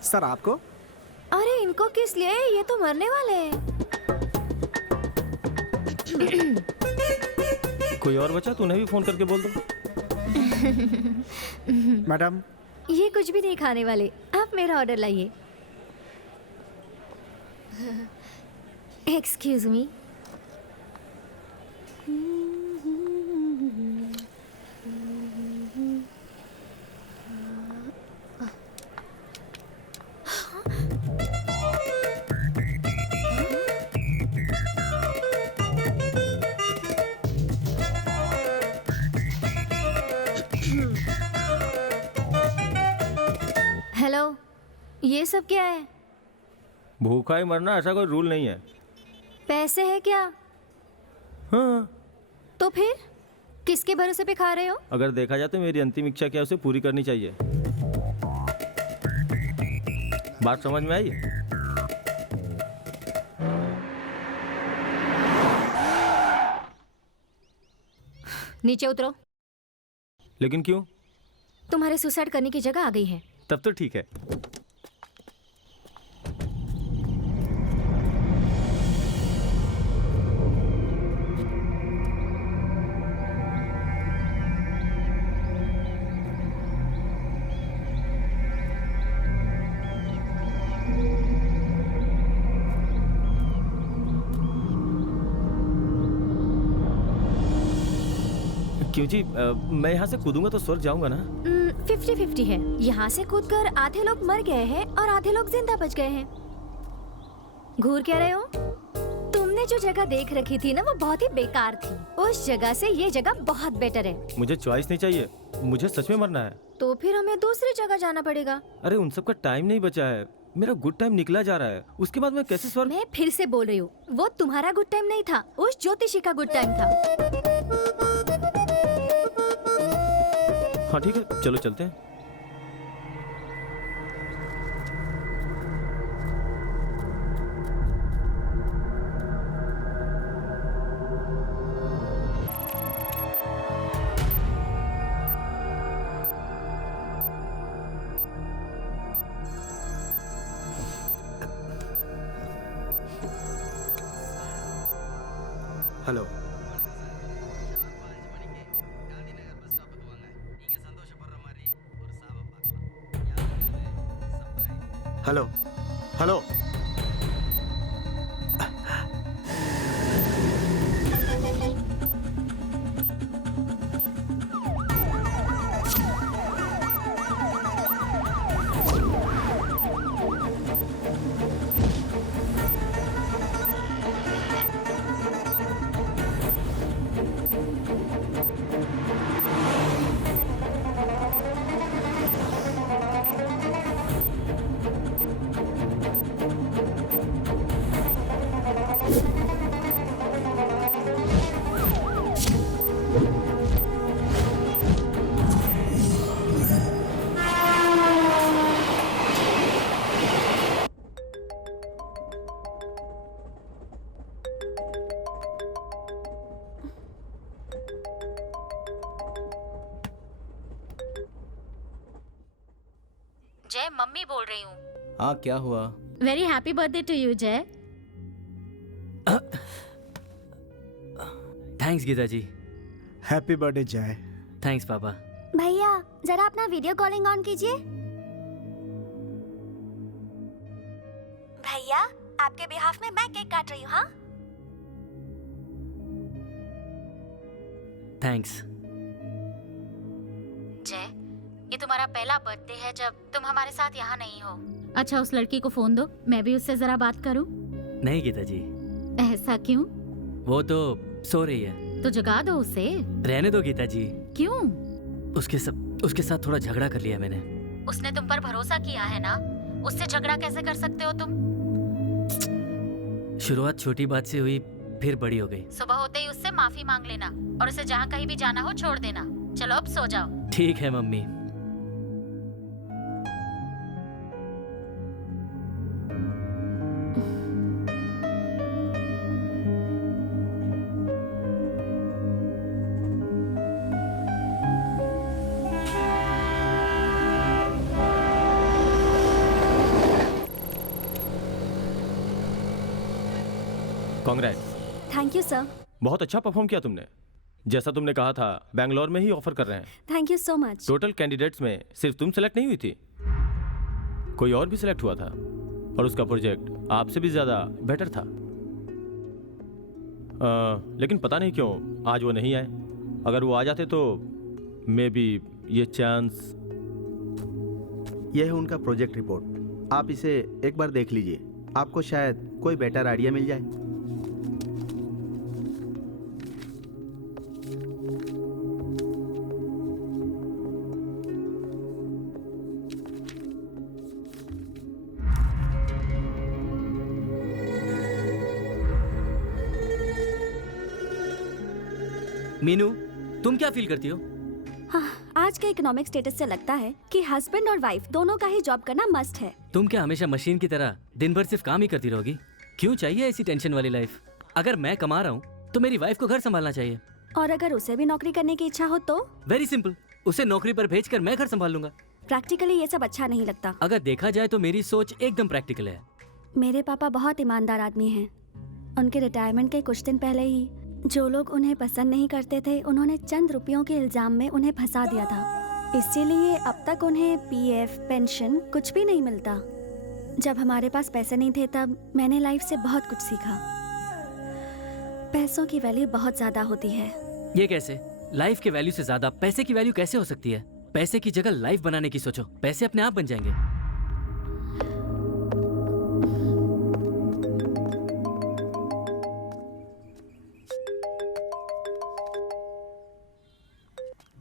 सर आपको? अरे इनको किस लिए? ये तो मरने वाले हैं। कोई और बचा तो उन्हें भी फोन करके बोल दो। मैडम, ये कुछ भी नहीं खाने वाले, आप मेरा ऑर्डर लाइए। Excuse me. हेलो, ये सब क्या है? भूखा ही मरना, ऐसा कोई रूल नहीं है। पैसे है क्या? हाँ। तो फिर किसके भरोसे पे खा रहे हो? अगर देखा जाए तो मेरी अंतिम इच्छा क्या है, उसे पूरी करनी चाहिए। बात समझ में आई? नीचे उतरो। लेकिन क्यों? तुम्हारे सुसाइड करने की जगह आ गई है। तब तो ठीक है। क्यों जी, मैं यहाँ से कूदूंगा तो स्वर्ग जाऊंगा ना? 50-50 है। यहाँ से कूदकर आधे लोग मर गए हैं और आधे लोग जिंदा बच गए हैं। घूर क्या रहे हो? तुमने जो जगह देख रखी थी ना, वो बहुत ही बेकार थी। उस जगह से ये जगह बहुत बेटर है। मुझे चॉइस नहीं चाहिए, मुझे सच में मरना है। तो फिर हमें दूसरी जगह जाना पड़ेगा। अरे उन सब का टाइम नहीं बचा है, मेरा गुड टाइम निकला जा रहा है। उसके बाद मैं कैसे स्वर्ग? मैं फिर से बोल रही हूँ, वो तुम्हारा गुड टाइम नहीं था, उस ज्योतिषी का गुड टाइम था। हाँ ठीक है, चलो चलते हैं। Hello, hello, hello. Jay, mummy बोल रही हूँ। हाँ, क्या हुआ? Very happy birthday to you Jay. Thanks Geeta ji. Happy birthday Jay. Thanks papa. भैया जरा अपना वीडियो कॉलिंग ऑन कीजिए। भैया आपके बिहाफ में मैं केक काट रही हूँ। हाँ थैंक्स। जय, ये तुम्हारा पहला बर्थडे है जब तुम हमारे साथ यहाँ नहीं हो। अच्छा उस लड़की को फोन दो, मैं भी उससे जरा बात करूँ। नहीं गीता जी। ऐसा क्यों? वो तो सो रही है। तो जगा दो उसे। रहने दो गीता जी। क्यों? उसके साथ थोड़ा झगड़ा कर लिया मैंने। उसने तुम पर भरोसा किया है ना, उससे झगड़ा कैसे कर सकते हो तुम? शुरुआत छोटी बात से हुई, फिर बड़ी हो गई। सुबह होते ही उससे माफी मांग लेना और उसे जहाँ कहीं भी जाना हो छोड़ देना। चलो अब सो जाओ। ठीक है mummy. Congrats. Thank you sir. बहुत अच्छा परफॉर्म किया तुमने। जैसा तुमने कहा था, बैंगलोर में ही ऑफर कर रहे हैं। Thank you so much. Total candidates में सिर्फ तुम सेलेक्ट नहीं हुई थी, कोई और भी सिलेक्ट हुआ था और उसका प्रोजेक्ट आपसे भी ज्यादा बेटर था। लेकिन पता नहीं क्यों आज वो नहीं आए। अगर वो आ जाते तो मे बी ये चांस। यह है उनका प्रोजेक्ट रिपोर्ट, आप इसे एक बार देख लीजिए, आपको शायद कोई बेटर आइडिया मिल जाए। मीनू, तुम क्या फील करती हो? हाँ, आज के इकोनॉमिक स्टेटस से लगता है कि हस्बैंड और वाइफ दोनों का ही जॉब करना मस्ट है। तुम क्या हमेशा मशीन की तरह दिन भर सिर्फ काम ही करती रहोगी? क्यों चाहिए ऐसी टेंशन वाली लाइफ? अगर मैं कमा रहा हूँ तो मेरी वाइफ को घर संभालना चाहिए। और अगर उसे भी नौकरी करने की इच्छा हो तो? वेरी सिंपल, उसे नौकरी पर भेजकर मैं घर संभाल लूंगा। प्रैक्टिकली ये सब अच्छा नहीं लगता। अगर देखा जाए तो मेरी सोच एकदम प्रैक्टिकल है। मेरे पापा बहुत ईमानदार आदमी हैं। उनके रिटायरमेंट के कुछ दिन पहले ही जो लोग उन्हें पसंद नहीं करते थे, उन्होंने चंद रुपयों के इल्जाम में उन्हें फंसा दिया था। इसीलिए अब तक उन्हें पीएफ, पेंशन कुछ भी नहीं मिलता। जब हमारे पास पैसे नहीं थे तब मैंने लाइफ से बहुत कुछ सीखा। पैसों की वैल्यू बहुत ज्यादा होती है। ये कैसे? लाइफ के वैल्यू से ज्यादा पैसे की वैल्यू कैसे हो सकती है? पैसे की जगह लाइफ बनाने की सोचो, पैसे अपने आप बन जाएंगे।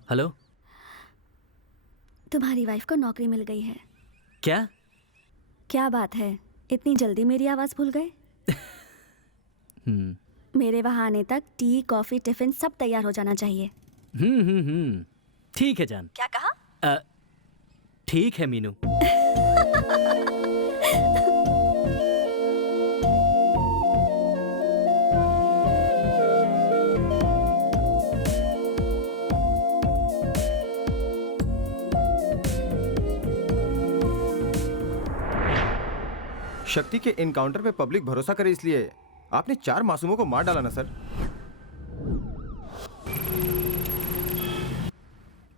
हेलो, तुम्हारी वाइफ को नौकरी मिल गई है। क्या? क्या बात है, इतनी जल्दी मेरी आवाज भूल गए? मेरे वहां आने तक टी, कॉफी, टिफिन सब तैयार हो जाना चाहिए। ठीक है जान। क्या कहा? ठीक है मीनू। शक्ति के इनकाउंटर पे पब्लिक भरोसा करे, इसलिए आपने 4 मासूमों को मार डाला ना सर।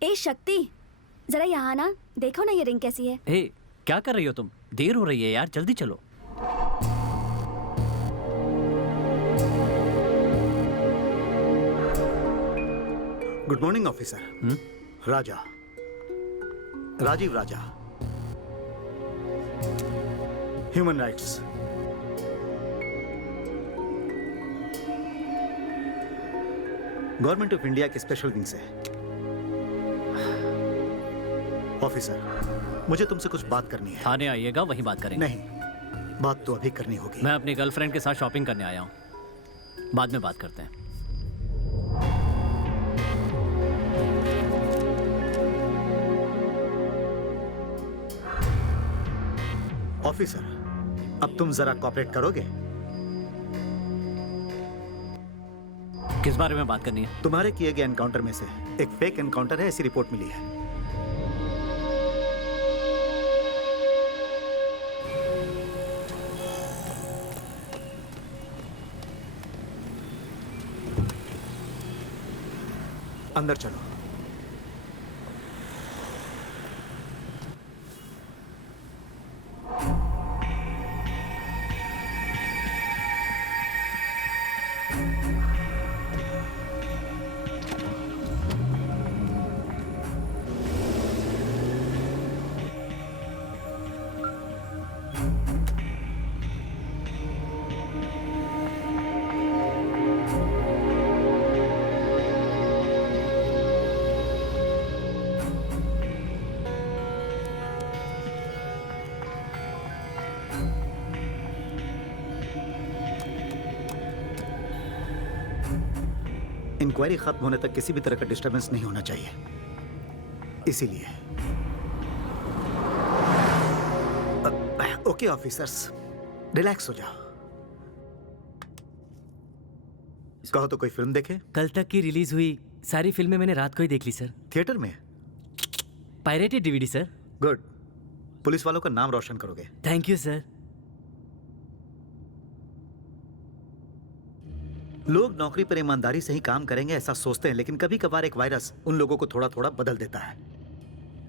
ए शक्ति, जरा यहाँ ना, देखो ना ये रिंग कैसी है। हे, क्या कर रही हो तुम? देर हो रही है यार, जल्दी चलो। Good morning officer. Raja, Rajeev Raja, human rights. Government of India के स्पेशल विंग से। ऑफिसर, मुझे तुमसे कुछ बात करनी है। थाने आइएगा, वहीं बात करेंगे। नहीं, बात तो अभी करनी होगी। मैं अपनी गर्लफ्रेंड के साथ शॉपिंग करने आया हूँ, बाद में बात करते हैं। ऑफिसर, अब तुम जरा कॉपरेट करोगे? किस बारे में बात करनी है? तुम्हारे किए गए एनकाउंटर में से एक फेक एनकाउंटर है, ऐसी रिपोर्ट मिली है। अंदर चलो। इंक्वायरी खत्म होने तक किसी भी तरह का डिस्टरबेंस नहीं होना चाहिए, इसीलिए। ओके ऑफिसर्स, रिलैक्स हो जाओ। कहो तो कोई फिल्म देखे? कल तक की रिलीज हुई सारी फिल्में मैंने रात को ही देख ली सर। थिएटर में? Pirated DVD sir. Good, police वालों का नाम रोशन करोगे। Thank you sir. लोग नौकरी पर ईमानदारी से ही काम करेंगे ऐसा सोचते हैं, लेकिन कभी कभार एक वायरस उन लोगों को थोड़ा थोड़ा बदल देता है,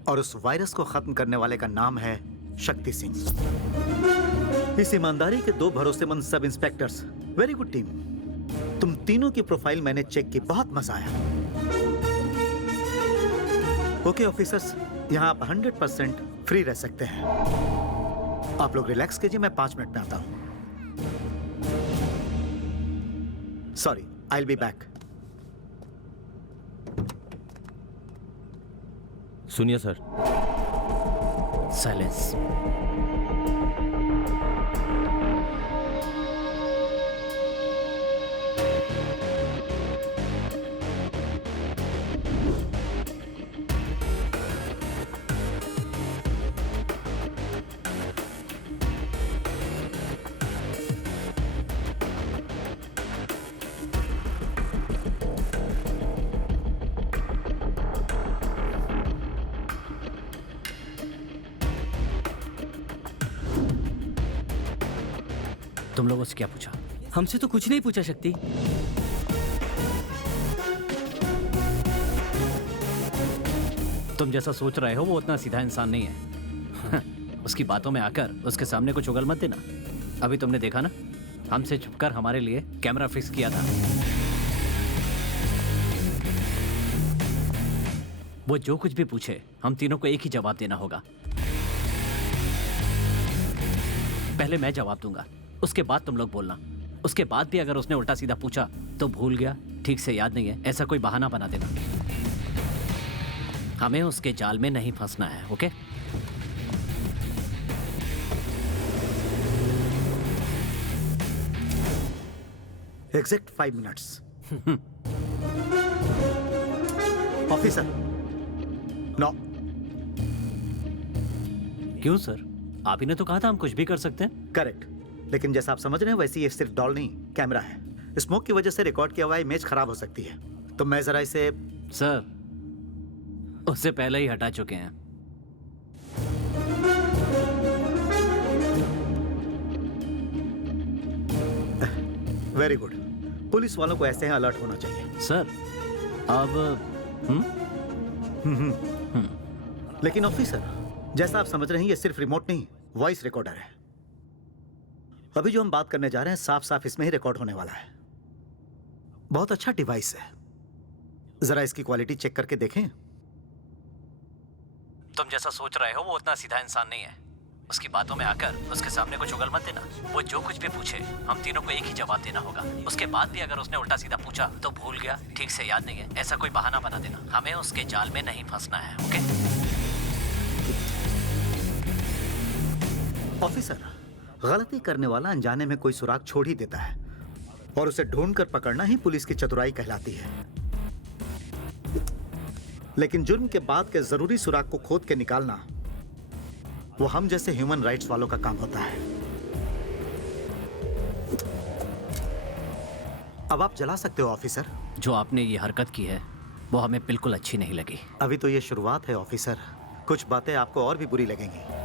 और उस वायरस को खत्म करने वाले का नाम है शक्ति सिंह। इस ईमानदारी के दो भरोसेमंद सब इंस्पेक्टर्स। वेरी गुड टीम, तुम तीनों की प्रोफाइल मैंने चेक की, बहुत मजा आया। ओके ऑफिसर्स, यहां आप 100% फ्री रह सकते हैं। आप लोग रिलैक्स कीजिए, मैं 5 मिनट में आता हूं। Sorry, I'll be back. सुनिए सर। साइलेंस। तुम लोगों से क्या पूछा? हमसे तो कुछ नहीं पूछा शक्ति। तुम जैसा सोच रहे हो वो उतना सीधा इंसान नहीं है। उसकी बातों में आकर उसके सामने कुछ उगल मत देना। अभी तुमने देखा ना, हमसे छुपकर हमारे लिए कैमरा फिक्स किया था। वो जो कुछ भी पूछे हम तीनों को एक ही जवाब देना होगा। पहले मैं जवाब दूंगा, उसके बाद तुम लोग बोलना। उसके बाद भी अगर उसने उल्टा सीधा पूछा तो भूल गया, ठीक से याद नहीं है, ऐसा कोई बहाना बना देना। हमें उसके जाल में नहीं फंसना है, okay? Exact 5 minutes. Officer, no. क्यों सर? आप ही ने तो कहा था हम कुछ भी कर सकते हैं। करेक्ट, लेकिन जैसा आप समझ रहे हैं वैसे ये सिर्फ डॉल नहीं, कैमरा है। स्मोक की वजह से रिकॉर्ड किया हुआ इमेज खराब हो सकती है, तो मैं जरा इसे। सर, उससे पहले ही हटा चुके हैं। वेरी गुड, पुलिस वालों को ऐसे ही अलर्ट होना चाहिए। सर, अब लेकिन ऑफिसर, जैसा आप समझ रहे हैं ये सिर्फ रिमोट नहीं, वॉइस रिकॉर्डर है। अभी जो हम बात करने जा रहे हैं साफ साफ इसमें ही रिकॉर्ड होने वाला है। बहुत अच्छा डिवाइस है, जरा इसकी क्वालिटी चेक करके देखें। तुम जैसा सोच रहे हो वो उतना सीधा इंसान नहीं है। उसकी बातों में आकर उसके सामने कुछ उगल मत देना। वो जो कुछ भी पूछे हम तीनों को एक ही जवाब देना होगा। उसके बाद भी अगर उसने उल्टा सीधा पूछा तो भूल गया, ठीक से याद नहीं है, ऐसा कोई बहाना बना देना। हमें उसके जाल में नहीं फंसना है, ओके? ऑफिसर, गलती करने वाला अनजाने में कोई सुराग छोड़ ही देता है, और उसे ढूंढकर पकड़ना ही पुलिस की चतुराई कहलाती है। लेकिन जुर्म के बाद के जरूरी सुराग को खोद के निकालना वो हम जैसे ह्यूमन राइट्स वालों का काम होता है। अब आप जला सकते हो ऑफिसर। जो आपने ये हरकत की है वो हमें बिल्कुल अच्छी नहीं लगी। अभी तो ये शुरुआत है ऑफिसर, कुछ बातें आपको और भी बुरी लगेंगी।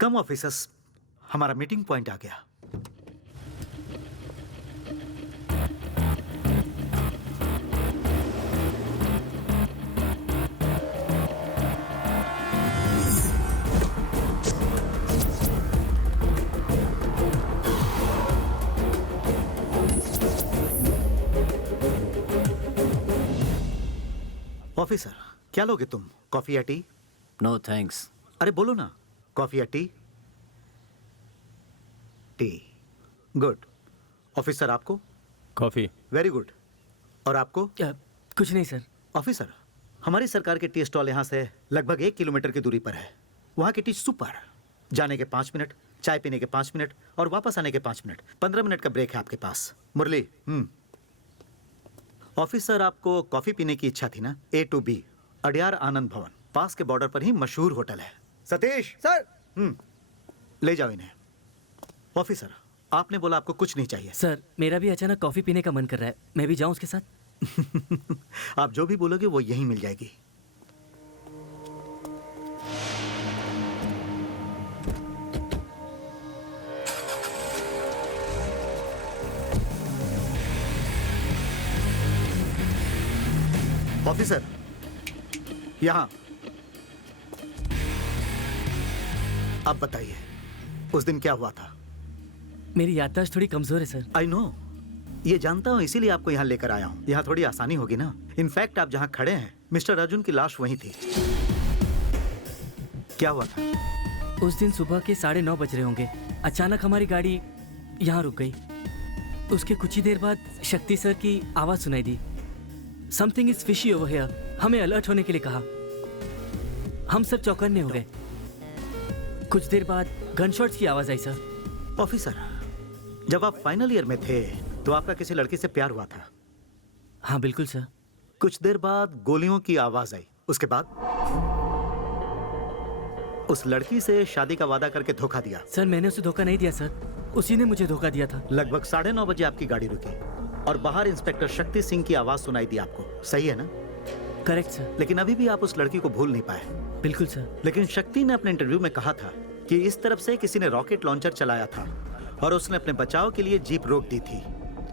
कम ऑफिसर्स, हमारा मीटिंग पॉइंट आ गया। ऑफिसर, क्या लोगे तुम? कॉफी या टी? No thanks. अरे बोलो ना, कॉफी या टी? टी। गुड। ऑफिसर आपको? कॉफी। Very good. और आपको? कुछ नहीं सर। ऑफिसर, हमारी सरकार के टी स्टॉल यहाँ से लगभग 1 किलोमीटर की दूरी पर है। वहाँ की टी सुपर। जाने के 5 मिनट, चाय पीने के 5 मिनट और वापस आने के 5 मिनट। 15 मिनट का ब्रेक है आपके पास। मुरली। ऑफिसर, आपको कॉफी पीने की इच्छा थी ना? A to B, अडियार आनंद भवन, पास के बॉर्डर पर ही मशहूर होटल है। सतीश सर, ले जाओ इन्हें। ऑफिसर, आपने बोला आपको कुछ नहीं चाहिए। सर, मेरा भी अचानक कॉफी पीने का मन कर रहा है, मैं भी जाऊं उसके साथ? आप जो भी बोलोगे वो यहीं मिल जाएगी। ऑफिसर, यहां। अब बताइए, उस दिन क्या हुआ था? मेरी याददाश्त थोड़ी कमजोर है सर। आई नो, ये जानता हूं, इसीलिए आपको यहाँ लेकर आया हूँ। यहाँ थोड़ी आसानी होगी ना। इनफैक्ट आप जहाँ खड़े हैं, मिस्टर अर्जुन की लाश वहीं थी। क्या हुआ था? उस दिन सुबह के 9:30 बज रहे होंगे। अचानक हमारी गाड़ी यहाँ रुक गई। उसके कुछ ही देर बाद शक्ति सर की आवाज सुनाई दी। Something is fishy over here. हमें अलर्ट होने के लिए कहा। हम सब चौकन्ने हो गए। कुछ देर बाद गनशॉट्स की आवाज आई सर। ऑफिसर, जब आप फाइनल ईयर में थे तो आपका किसी लड़की से प्यार हुआ था? हाँ बिल्कुल सर। कुछ देर बाद गोलियों की आवाज आई। उसके बाद उस लड़की से शादी का वादा करके धोखा दिया। सर, मैंने उसे धोखा नहीं दिया सर, उसी ने मुझे धोखा दिया था। लगभग 9:30 बजे आपकी गाड़ी रुकी और बाहर इंस्पेक्टर शक्ति सिंह की आवाज सुनाई दी आपको। सही है ना? Correct sir. लेकिन अभी भी आप उस लड़की को भूल नहीं पाए। बिल्कुल सर। लेकिन शक्ति ने अपने इंटरव्यू में कहा था कि इस तरफ से किसी ने रॉकेट लॉन्चर चलाया था और उसने अपने बचाव के लिए जीप रोक दी थी।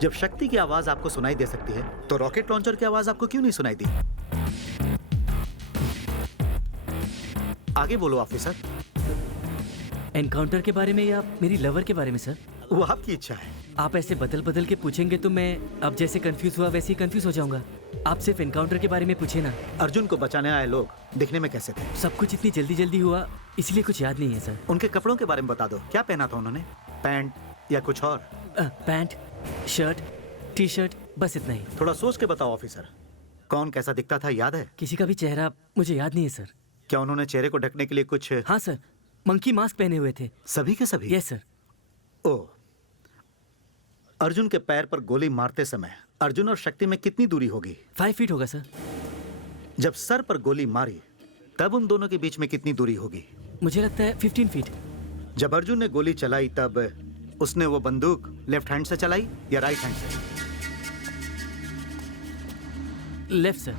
जब शक्ति की आवाज आपको सुनाई दे सकती है तो रॉकेट लॉन्चर की आवाज आपको क्यों नहीं सुनाई दी? आगे बोलो ऑफिसर। एनकाउंटर के बारे में या मेरी लवर के बारे में सर? वो आपकी इच्छा है। आप ऐसे बदल बदल के पूछेंगे तो मैं अब जैसे कंफ्यूज हुआ वैसे ही कंफ्यूज हो जाऊंगा। आप सिर्फ एनकाउंटर के बारे में पूछे ना। अर्जुन को बचाने आए लोग दिखने में कैसे थे? सब कुछ इतनी जल्दी जल्दी हुआ इसलिए कुछ याद नहीं है सर। उनके कपड़ों के बारे में बता दो। क्या पहना था उन्होंने? पैंट या कुछ और? पैंट, शर्ट, टी शर्ट, बस इतना ही। थोड़ा सोच के बताओ ऑफिसर। कौन कैसा दिखता था याद है? किसी का भी चेहरा मुझे याद नहीं है सर। क्या उन्होंने चेहरे को ढकने के लिए कुछ? हाँ सर, मंकी मास्क पहने हुए थे। सभी के सभी? Yes sir. ओह, अर्जुन के पैर पर गोली मारते समय अर्जुन और शक्ति में कितनी दूरी होगी? 5 फीट होगा सर। जब सर पर गोली मारी तब उन दोनों के बीच में कितनी दूरी होगी? मुझे लगता है 15 फीट। जब अर्जुन ने गोली चलाई तब उसने वो बंदूक लेफ्ट हैंड से चलाई या राइट हैंड से? Left sir.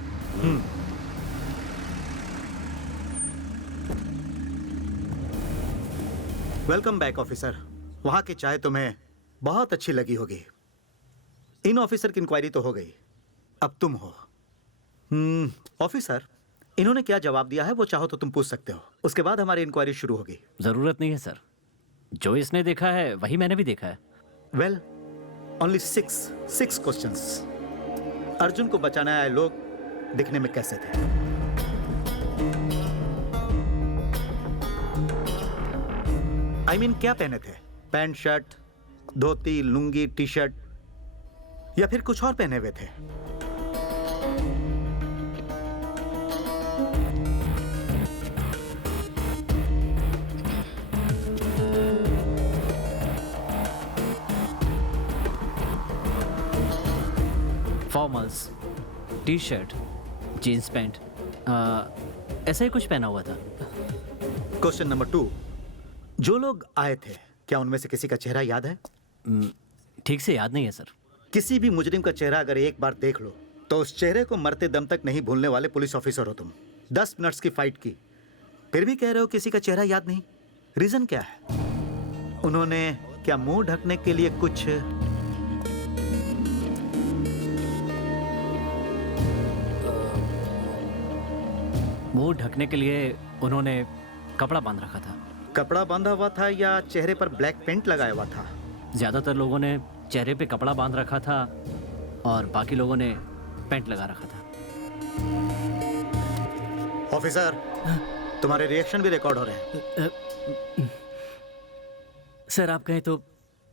Welcome back officer. वहां की चाय तुम्हें बहुत अच्छी लगी होगी। इन ऑफिसर की इंक्वायरी तो हो गई, अब तुम हो। ऑफिसर, इन्होंने क्या जवाब दिया है वो चाहो तो तुम पूछ सकते हो। उसके बाद हमारी इंक्वायरी शुरू होगी। जरूरत नहीं है सर, जो इसने देखा है वही मैंने भी देखा है। Well, only 6 questions. अर्जुन को बचाने आए लोग दिखने में कैसे थे? I mean, क्या पहने थे? Pant, shirt, dhoti, lungi, T shirt या फिर कुछ और पहने हुए थे? Formals, T shirt, jeans pant, ऐसा ही कुछ पहना हुआ था। क्वेश्चन नंबर 2, जो लोग आए थे क्या उनमें से किसी का चेहरा याद है? ठीक से याद नहीं है सर। किसी भी मुजरिम का चेहरा अगर एक बार देख लो तो उस चेहरे को मरते दम तक नहीं भूलने वाले पुलिस ऑफिसर हो तुम। 10 मिनट्स की फाइट की, फिर भी कह रहे हो किसी का चेहरा याद नहीं। रीजन क्या है? उन्होंने क्या मुंह ढकने के लिए कुछ मुंह ढकने के लिए उन्होंने कपड़ा बांध रखा था। कपड़ा बांधा हुआ था या चेहरे पर ब्लैक पेंट लगाया हुआ था? ज्यादातर लोगों ने चेहरे पे कपड़ा बांध रखा था और बाकी लोगों ने पेंट लगा रखा था। ऑफिसर, तुम्हारे रिएक्शन भी रिकॉर्ड हो रहे हैं। सर आप कहें तो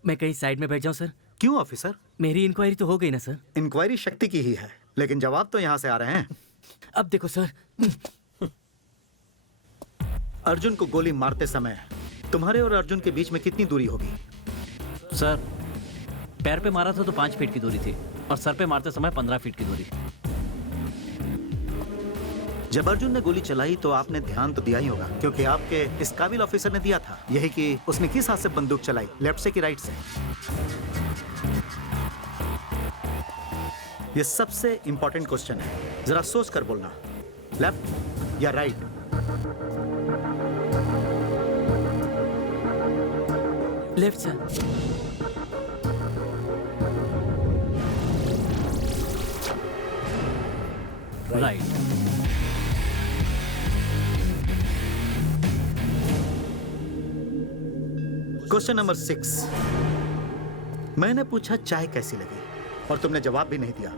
मैं कहीं साइड में बैठ जाऊं सर? क्यों ऑफिसर? मेरी इंक्वायरी तो हो गई ना सर? इंक्वायरी शक्ति की ही है, लेकिन जवाब तो यहाँ से आ रहे हैं। अब देखो सर, अर्जुन को गोली मारते समय तुम्हारे और अर्जुन के बीच में कितनी दूरी होगी? सर पैर पे मारा था तो 5 फीट की दूरी थी और सर पे मारते समय 15 फीट की दूरी। जब अर्जुन ने गोली चलाई तो आपने ध्यान तो दिया ही होगा, क्योंकि आपके इस काबिल ऑफिसर ने दिया था यही कि उसने किस हाथ से बंदूक चलाई, लेफ्ट से कि राइट से। ये सबसे इंपॉर्टेंट क्वेश्चन है, जरा सोच कर बोलना, लेफ्ट या right? Left sir. Right. Question number 6, मैंने पूछा चाय कैसी लगी और तुमने जवाब भी नहीं दिया।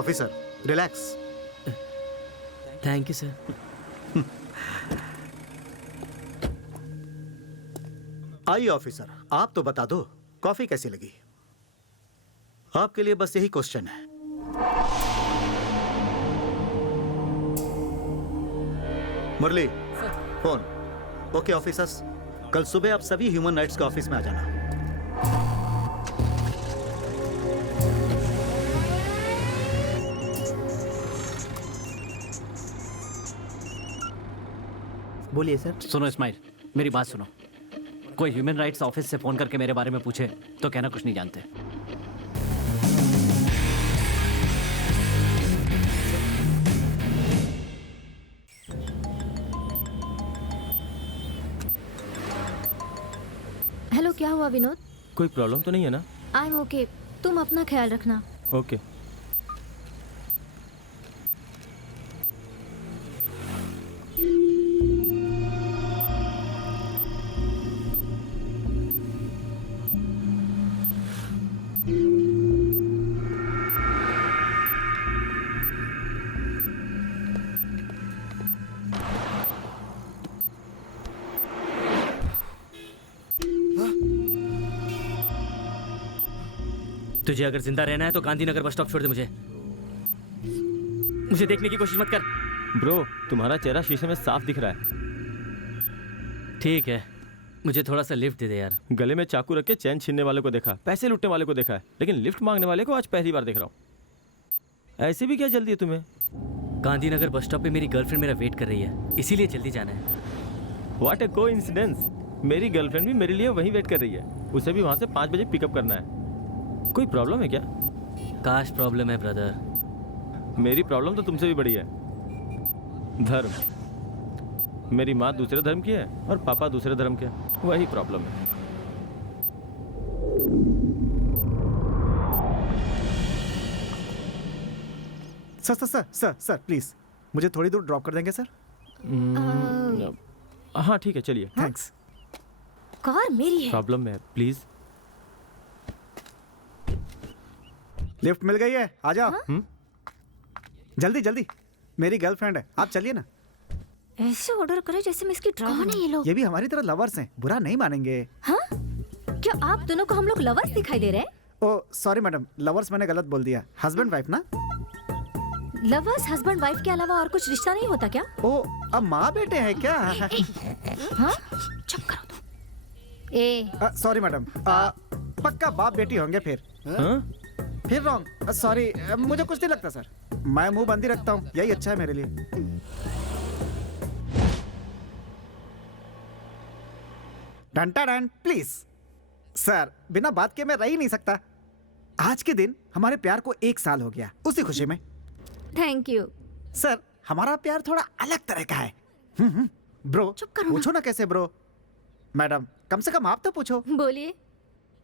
Officer relax. Thank you sir. आइए ऑफिसर, आप तो बता दो कॉफी कैसी लगी? आपके लिए बस यही क्वेश्चन है। मुरली फोन। ओके ऑफिसर्स, कल सुबह आप सभी ह्यूमन राइट्स के ऑफिस में आ जाना। बोलिए सर। सुनो इस्माइल, मेरी बात सुनो। कोई ह्यूमन राइट्स ऑफिस से फोन करके मेरे बारे में पूछे तो कहना कुछ नहीं जानते। हेलो, क्या हुआ विनोद? कोई प्रॉब्लम तो नहीं है ना? आई एम ओके, तुम अपना ख्याल रखना। ओके। तुझे अगर जिंदा रहना है तो गांधीनगर बस स्टॉप छोड़ दे। मुझे देखने की कोशिश मत कर। ब्रो, तुम्हारा चेहरा शीशे में साफ दिख रहा है। ठीक है, मुझे थोड़ा सा लिफ्ट दे दे यार। गले में चाकू रख के चैन छीनने वाले को देखा, पैसे लूटने वाले को देखा है, लेकिन लिफ्ट मांगने वाले को आज पहली बार देख रहा हूँ। ऐसी भी क्या जल्दी है तुम्हें? गांधीनगर बस स्टॉप पे मेरी गर्लफ्रेंड मेरा वेट कर रही है, इसीलिए जल्दी जाना है। व्हाट ए कोइंसिडेंस, मेरी गर्लफ्रेंड भी मेरे लिए वहीं वेट कर रही है। उसे भी वहाँ से 5 बजे पिकअप करना है। कोई प्रॉब्लम है क्या? काश प्रॉब्लम है ब्रदर। मेरी प्रॉब्लम तो तुमसे भी बड़ी है। धर्म। मेरी माँ दूसरे धर्म की है और पापा दूसरे धर्म के, वही प्रॉब्लम है। Sir sir sir sir sir please मुझे थोड़ी दूर ड्रॉप कर देंगे सर? हाँ ठीक है, चलिए। थैंक्स। कार मेरी है। प्रॉब्लम में है, प्लीज। लिफ्ट मिल गई है, आ जाओ। जल्दी जल्दी, मेरी गर्लफ्रेंड है, आप चलिए ना। ऐसे ऑर्डर करे जैसे मैं इसकी ड्राइवर। कौन है ये लोग? ये भी हमारी तरह लवर्स हैं, बुरा नहीं मानेंगे। हाँ? क्या आप दोनों को हम लोग लवर्स दिखाई दे रहे हैं? ओ सॉरी मैडम, लवर्स मैंने गलत बोल दिया। हस्बैंड वाइफ ना? लवर्स हस्बैंड वाइफ के अलावा और कुछ रिश्ता नहीं होता क्या? ओ, अब माँ बेटे हैं क्या? हाँ? चुप करो तुम। सॉरी मैडम, पक्का बाप बेटी होंगे फिर। हाँ? फिर रॉन्ग, सॉरी, मुझे कुछ नहीं लगता सर। मैं मुंह बंद ही रखता हूँ, यही अच्छा है मेरे लिए। डंटा डन, प्लीज सर, बिना बात के मैं रह ही नहीं सकता। आज के दिन हमारे प्यार को 1 साल हो गया, उसी खुशी में। थैंक यू सर, हमारा प्यार थोड़ा अलग तरह का है। ब्रो, पूछो ना कैसे ब्रो। मैडम, कम से कम आप तो पूछो। बोलिए।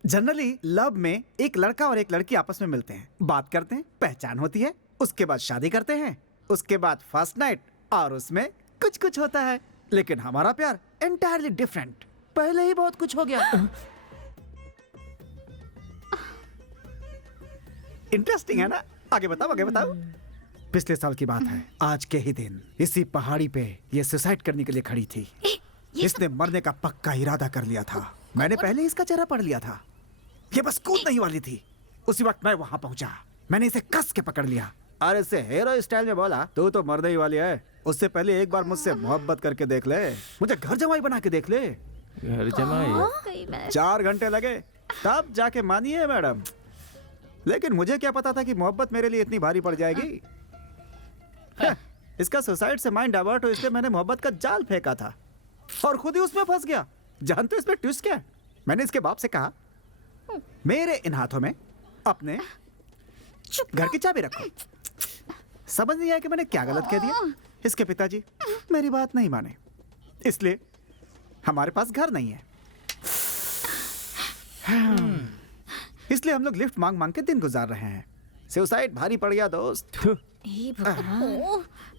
जनरली लव में एक लड़का और एक लड़की आपस में मिलते हैं, बात करते हैं, पहचान होती है, उसके बाद शादी करते हैं, उसके बाद फर्स्ट नाइट, और उसमें कुछ कुछ होता है। लेकिन हमारा प्यार एंटायरली डिफरेंट, पहले ही बहुत कुछ हो गया। इंटरेस्टिंग है ना? आगे बताओ, आगे बताओ। पिछले साल की बात है, आज के ही दिन इसी पहाड़ी पे ये सुसाइड करने के लिए खड़ी थी। इसने मरने का पक्का इरादा कर लिया था। मैंने पहले इसका चेहरा पढ़ लिया था, ये बस कूदने ही वाली थी। उसी वक्त मैं वहां पहुंचा, मैंने इसे कस के पकड़ लिया और इससे हीरो स्टाइल में बोला, तू तो मरने ही वाली है, उससे पहले एक बार मुझसे मोहब्बत करके देख ले, मुझे घर जमाई बना के देख ले। घर जमाई? 4 घंटे लगे, तब जाके मानिए मैडम। लेकिन मुझे क्या पता था कि मोहब्बत मेरे लिए इतनी भारी पड़ जाएगी। इसका सुसाइड से माइंड डाइवर्ट हो, इसलिए मैंने मोहब्बत का जाल फेंका था और खुद ही उसमें फंस गया। जानते हो इसमें ट्विस्ट क्या है? मैंने इसके बाप से कहा, मेरे इन हाथों में अपने घर की चाबी रखो। समझ नहीं आया कि मैंने क्या गलत कह दिया। इसके पिताजी मेरी बात नहीं माने, इसलिए हमारे पास घर नहीं है। इसलिए हम लोग लिफ्ट मांग मांग के दिन गुजार रहे हैं। सुसाइड भारी पड़ गया दोस्त।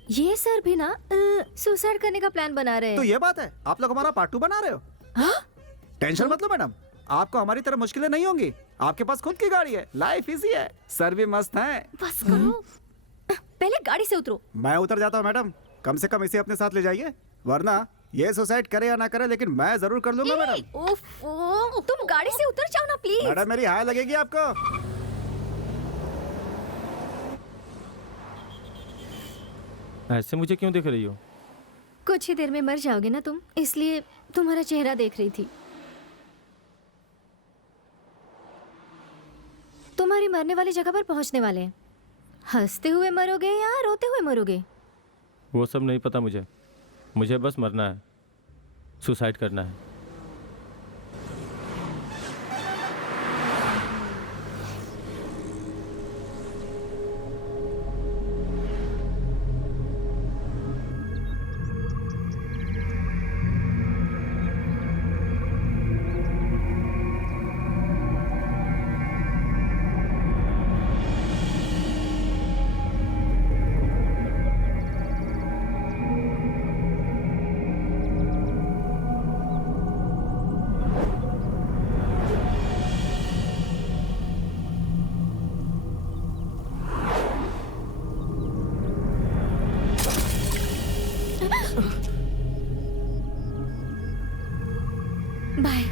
ये सर भी ना सुसाइड करने का प्लान बना रहे हैं। तो ये बात है, आप लोग हमारा पार्ट 2 बना रहे हो। टेंशन मत लो मैडम, आपको हमारी तरह मुश्किलें नहीं होंगी। आपके पास खुद की गाड़ी है, लाइफ इजी है, सर भी मस्त है। बस करो, पहले गाड़ी से उतरो। मैं उतर जाता हूँ मैडम, कम से कम इसे अपने साथ ले जाइए, वरना ये सुसाइड करे या ना करे, लेकिन मैं जरूर कर लूंगा मैडम। ओफो, तुम गाड़ी से उतर जाओ ना प्लीज। मैडम मेरी हाय लगेगी आपको। ऐसे मुझे क्यों देख रही हो? कुछ ही देर में मर जाओगे ना तुम, इसलिए तुम्हारा चेहरा देख रही थी। तुम्हारी मरने वाली जगह पर पहुंचने वाले हैं। हंसते हुए मरोगे या रोते हुए मरोगे? वो सब नहीं पता मुझे, मुझे बस मरना है, सुसाइड करना है। बाय।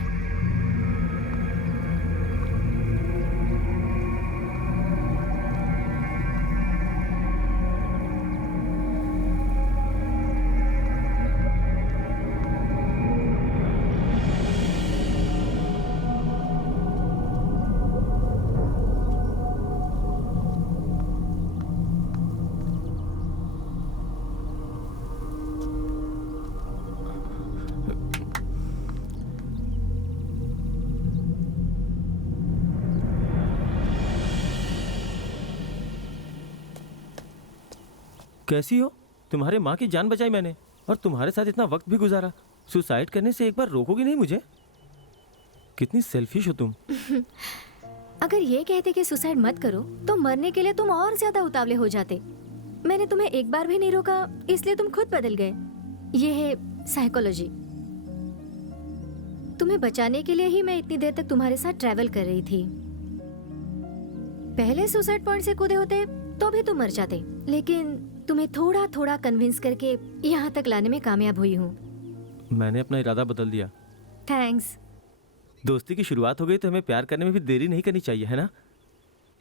कैसी हो? तुम्हारे माँ की जान बचाई मैंने, और तुम्हारे साथ इतना वक्त भी गुजारा। सुसाइड करने से एक बार रोकोगी नहीं मुझे? कितनी सेल्फिश हो तुम। अगर ये कहते कि सुसाइड मत करो तो मरने के लिए तुम और ज्यादा उतावले हो जाते। मैंने तुम्हें एक बार भी नहीं रोका, इसलिए तुम खुद बदल गए। ये है साइकोलॉजी। तुम्हें बचाने के लिए ही मैं इतनी देर तक तुम्हारे साथ ट्रैवल कर रही थी। पहले सुसाइड पॉइंट से कूदे होते तो भी तुम मर जाते, लेकिन तुम्हें थोड़ा थोड़ा कन्विंस करके यहाँ तक लाने में कामयाब हुई हूँ। मैंने अपना इरादा बदल दिया। थैंक्स। दोस्ती की शुरुआत हो गई तो हमें प्यार करने में भी देरी नहीं करनी चाहिए, है ना?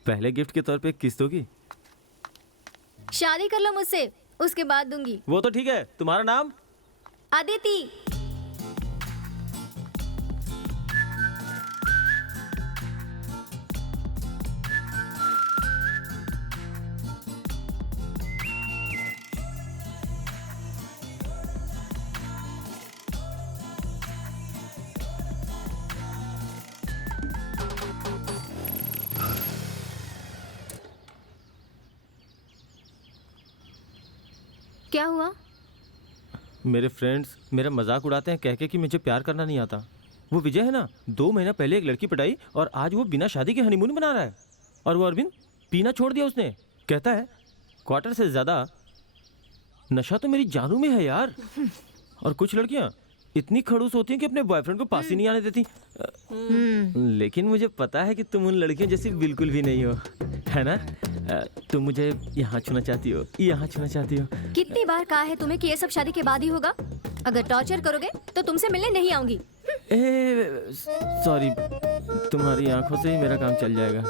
पहले गिफ्ट के तौर पे एक किस दोगी? शादी कर लो मुझसे, उसके बाद दूंगी। वो तो ठीक है। तुम्हारा नाम? अदिति। क्या हुआ? मेरे फ्रेंड्स मेरा मजाक उड़ाते हैं कह के कि मुझे प्यार करना नहीं आता। वो विजय है ना, 2 महीना पहले एक लड़की पटाई और आज वो बिना शादी के हनीमून मना रहा है। और वो अरविंद पीना छोड़ दिया उसने। कहता है क्वार्टर से ज़्यादा नशा तो मेरी जानू में है यार। और कुछ लड़कियां इतनी खड़ूस होती हैं कि अपने बॉयफ्रेंड को पास ही नहीं आने देती। लेकिन मुझे पता है कि तुम उन लड़कियों जैसी बिल्कुल भी नहीं हो, है ना? तुम मुझे यहाँ छूना चाहती हो, यहाँ छूना चाहती हो। कितनी बार कहा है तुम्हें कि ये सब शादी के बाद ही होगा? अगर टॉर्चर करोगे तो तुमसे मिलने नहीं आऊंगी। सॉरी, तुम्हारी आंखों से ही मेरा काम चल जाएगा।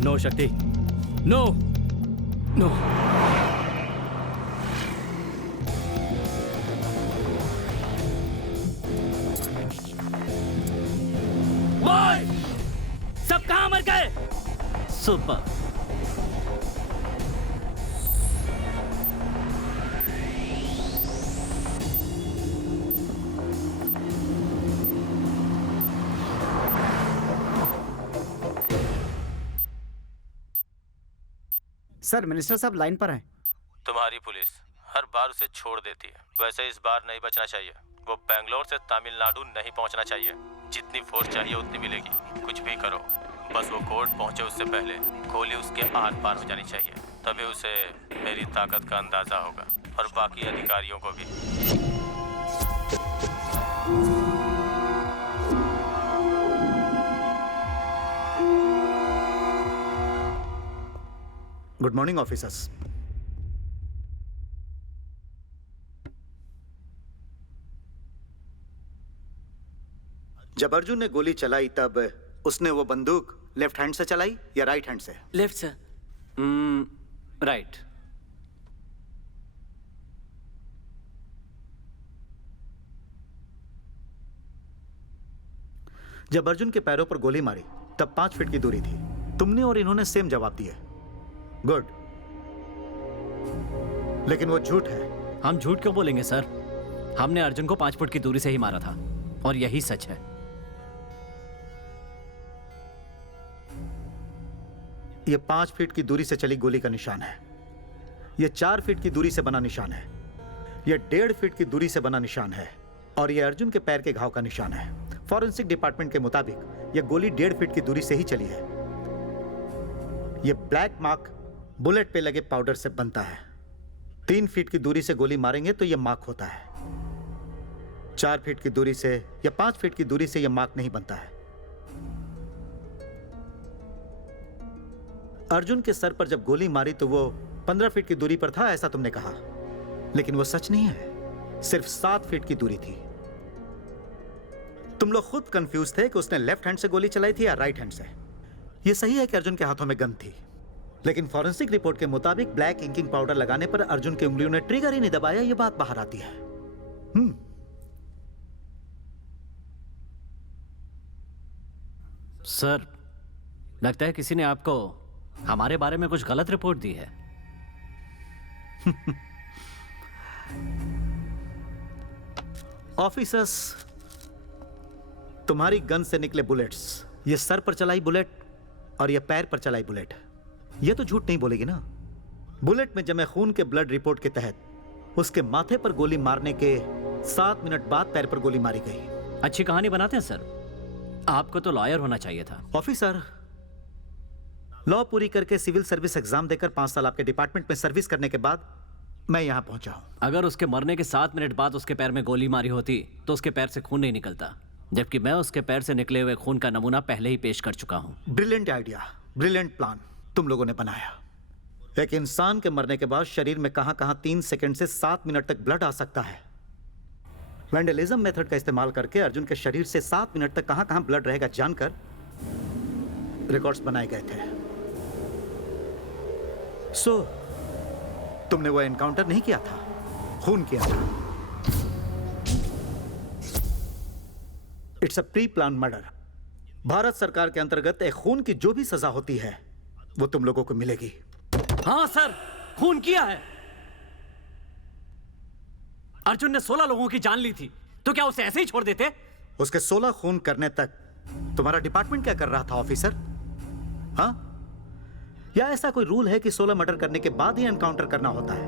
नो शक्ति, नो नो। बॉय, सब कहां मर गए? सुपर। सर, मिनिस्टर साहब लाइन पर हैं। तुम्हारी पुलिस हर बार उसे छोड़ देती है, वैसे इस बार नहीं बचना चाहिए। वो बेंगलोर से तमिलनाडु नहीं पहुंचना चाहिए। जितनी फोर्स चाहिए उतनी मिलेगी। कुछ भी करो, बस वो कोर्ट पहुंचे उससे पहले गोली उसके आर पार हो जानी चाहिए। तभी उसे मेरी ताकत का अंदाजा होगा और बाकी अधिकारियों को भी। Good morning officers. जब अर्जुन ने गोली चलाई तब उसने वो बंदूक लेफ्ट हैंड से चलाई या राइट हैंड से? लेफ्ट से। राइट। जब अर्जुन के पैरों पर गोली मारी तब 5 फीट की दूरी थी। तुमने और इन्होंने सेम जवाब दिए। गुड। लेकिन वो झूठ है। हम झूठ क्यों बोलेंगे सर? हमने अर्जुन को 5 फुट की दूरी से ही मारा था और यही सच है। ये 5 फीट की दूरी से चली गोली का निशान है। ये 4 फीट की दूरी से बना निशान है। ये 1.5 फीट की दूरी से बना निशान है और ये अर्जुन के पैर के घाव का निशान है। फॉरेंसिक डिपार्टमेंट के मुताबिक यह गोली 1.5 फीट की दूरी से ही चली है। यह ब्लैक मार्क बुलेट पे लगे पाउडर से बनता है। 3 फीट की दूरी से गोली मारेंगे तो यह मार्क होता है। 4 फीट की दूरी से या 5 फीट की दूरी से यह मार्क नहीं बनता है। अर्जुन के सर पर जब गोली मारी तो वो 15 फीट की दूरी पर था, ऐसा तुमने कहा, लेकिन वो सच नहीं है। सिर्फ 7 फीट की दूरी थी। तुम लोग खुद कंफ्यूज थे कि उसने लेफ्ट हैंड से गोली चलाई थी या राइट हैंड से। यह सही है कि अर्जुन के हाथों में गन थी, लेकिन फॉरेंसिक रिपोर्ट के मुताबिक ब्लैक इंकिंग पाउडर लगाने पर अर्जुन की उंगलियों ने ट्रिगर ही नहीं दबाया। यह बात बाहर आती है। सर, लगता है किसी ने आपको हमारे बारे में कुछ गलत रिपोर्ट दी है। ऑफिसर्स, तुम्हारी गन से निकले बुलेट्स, ये सर पर चलाई बुलेट और ये पैर पर चलाई बुलेट, ये तो झूठ नहीं बोलेगी ना। बुलेट में जमे खून के ब्लड रिपोर्ट के तहत उसके माथे पर गोली मारने के 7 मिनट बाद पैर पर गोली मारी गई। अच्छी कहानी बनाते हैं सर। आपको तो लॉयर होना चाहिए था। ऑफिसर, लॉ पूरी करके सिविल सर्विस एग्जाम देकर 5 साल आपके डिपार्टमेंट में सर्विस करने के बाद मैं यहाँ पहुंचा हूँ। अगर उसके मरने के 7 मिनट बाद उसके पैर में गोली मारी होती तो उसके पैर से खून नहीं निकलता, जबकि मैं उसके पैर से निकले हुए खून का नमूना पहले ही पेश कर चुका हूँ। ब्रिलियंट आइडिया, ब्रिलियंट प्लान तुम लोगों ने बनाया। एक इंसान के मरने के बाद शरीर में कहां-कहां 3 सेकंड से 7 मिनट तक ब्लड आ सकता है। वैंडलिज्म मेथड का इस्तेमाल करके अर्जुन के शरीर से 7 मिनट तक कहां-कहां ब्लड रहेगा जानकर रिकॉर्ड्स बनाए गए थे। सो तुमने वो एनकाउंटर नहीं किया था, खून किया था। It's a pre plan murder. Bharat सरकार के अंतर्गत एक खून की जो भी सजा होती है वो तुम लोगों को मिलेगी। हाँ सर, खून किया है। अर्जुन ने 16 लोगों की जान ली थी, तो क्या उसे ऐसे ही छोड़ देते? उसके 16 खून करने तक तुम्हारा डिपार्टमेंट क्या कर रहा था ऑफिसर? हाँ? या ऐसा कोई रूल है कि 16 मर्डर करने के बाद ही एनकाउंटर करना होता है?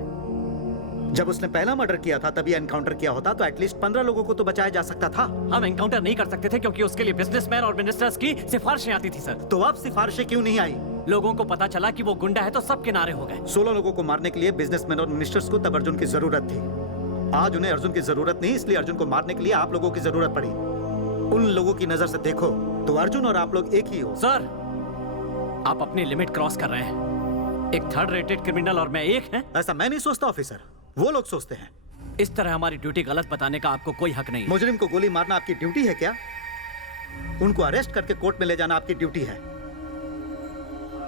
जब उसने पहला मर्डर किया था तभी एनकाउंटर किया होता तो एटलीस्ट 15 लोगों को तो बचाया जा सकता था। हम एनकाउंटर नहीं कर सकते थे क्योंकि उसके लिए बिजनेसमैन और मिनिस्टर्स की सिफारिशें आती थी सर। तो अब सिफारिशें क्यों नहीं आई? लोगों को पता चला कि वो गुंडा है तो सब किनारे हो गए। 16 लोगों को मारने के लिए बिजनेसमैन और मिनिस्टर्स को तब अर्जुन की जरूरत थी। आज उन्हें अर्जुन की जरूरत नहीं, इसलिए अर्जुन को मारने के लिए आप लोगों की जरूरत पड़ी। उन लोगों की नजर से देखो तो अर्जुन और आप लोग एक ही हो। सर, आप अपनी लिमिट क्रॉस कर रहे हैं। एक 3rd रेटेड क्रिमिनल और मैं एक है। ऐसा मैं नहीं सोचता ऑफिसर, वो लोग सोचते हैं। इस तरह हमारी ड्यूटी गलत बताने का आपको कोई हक नहीं है। मुजरिम को गोली मारना आपकी ड्यूटी है क्या? उनको अरेस्ट करके कोर्ट में ले जाना आपकी ड्यूटी है।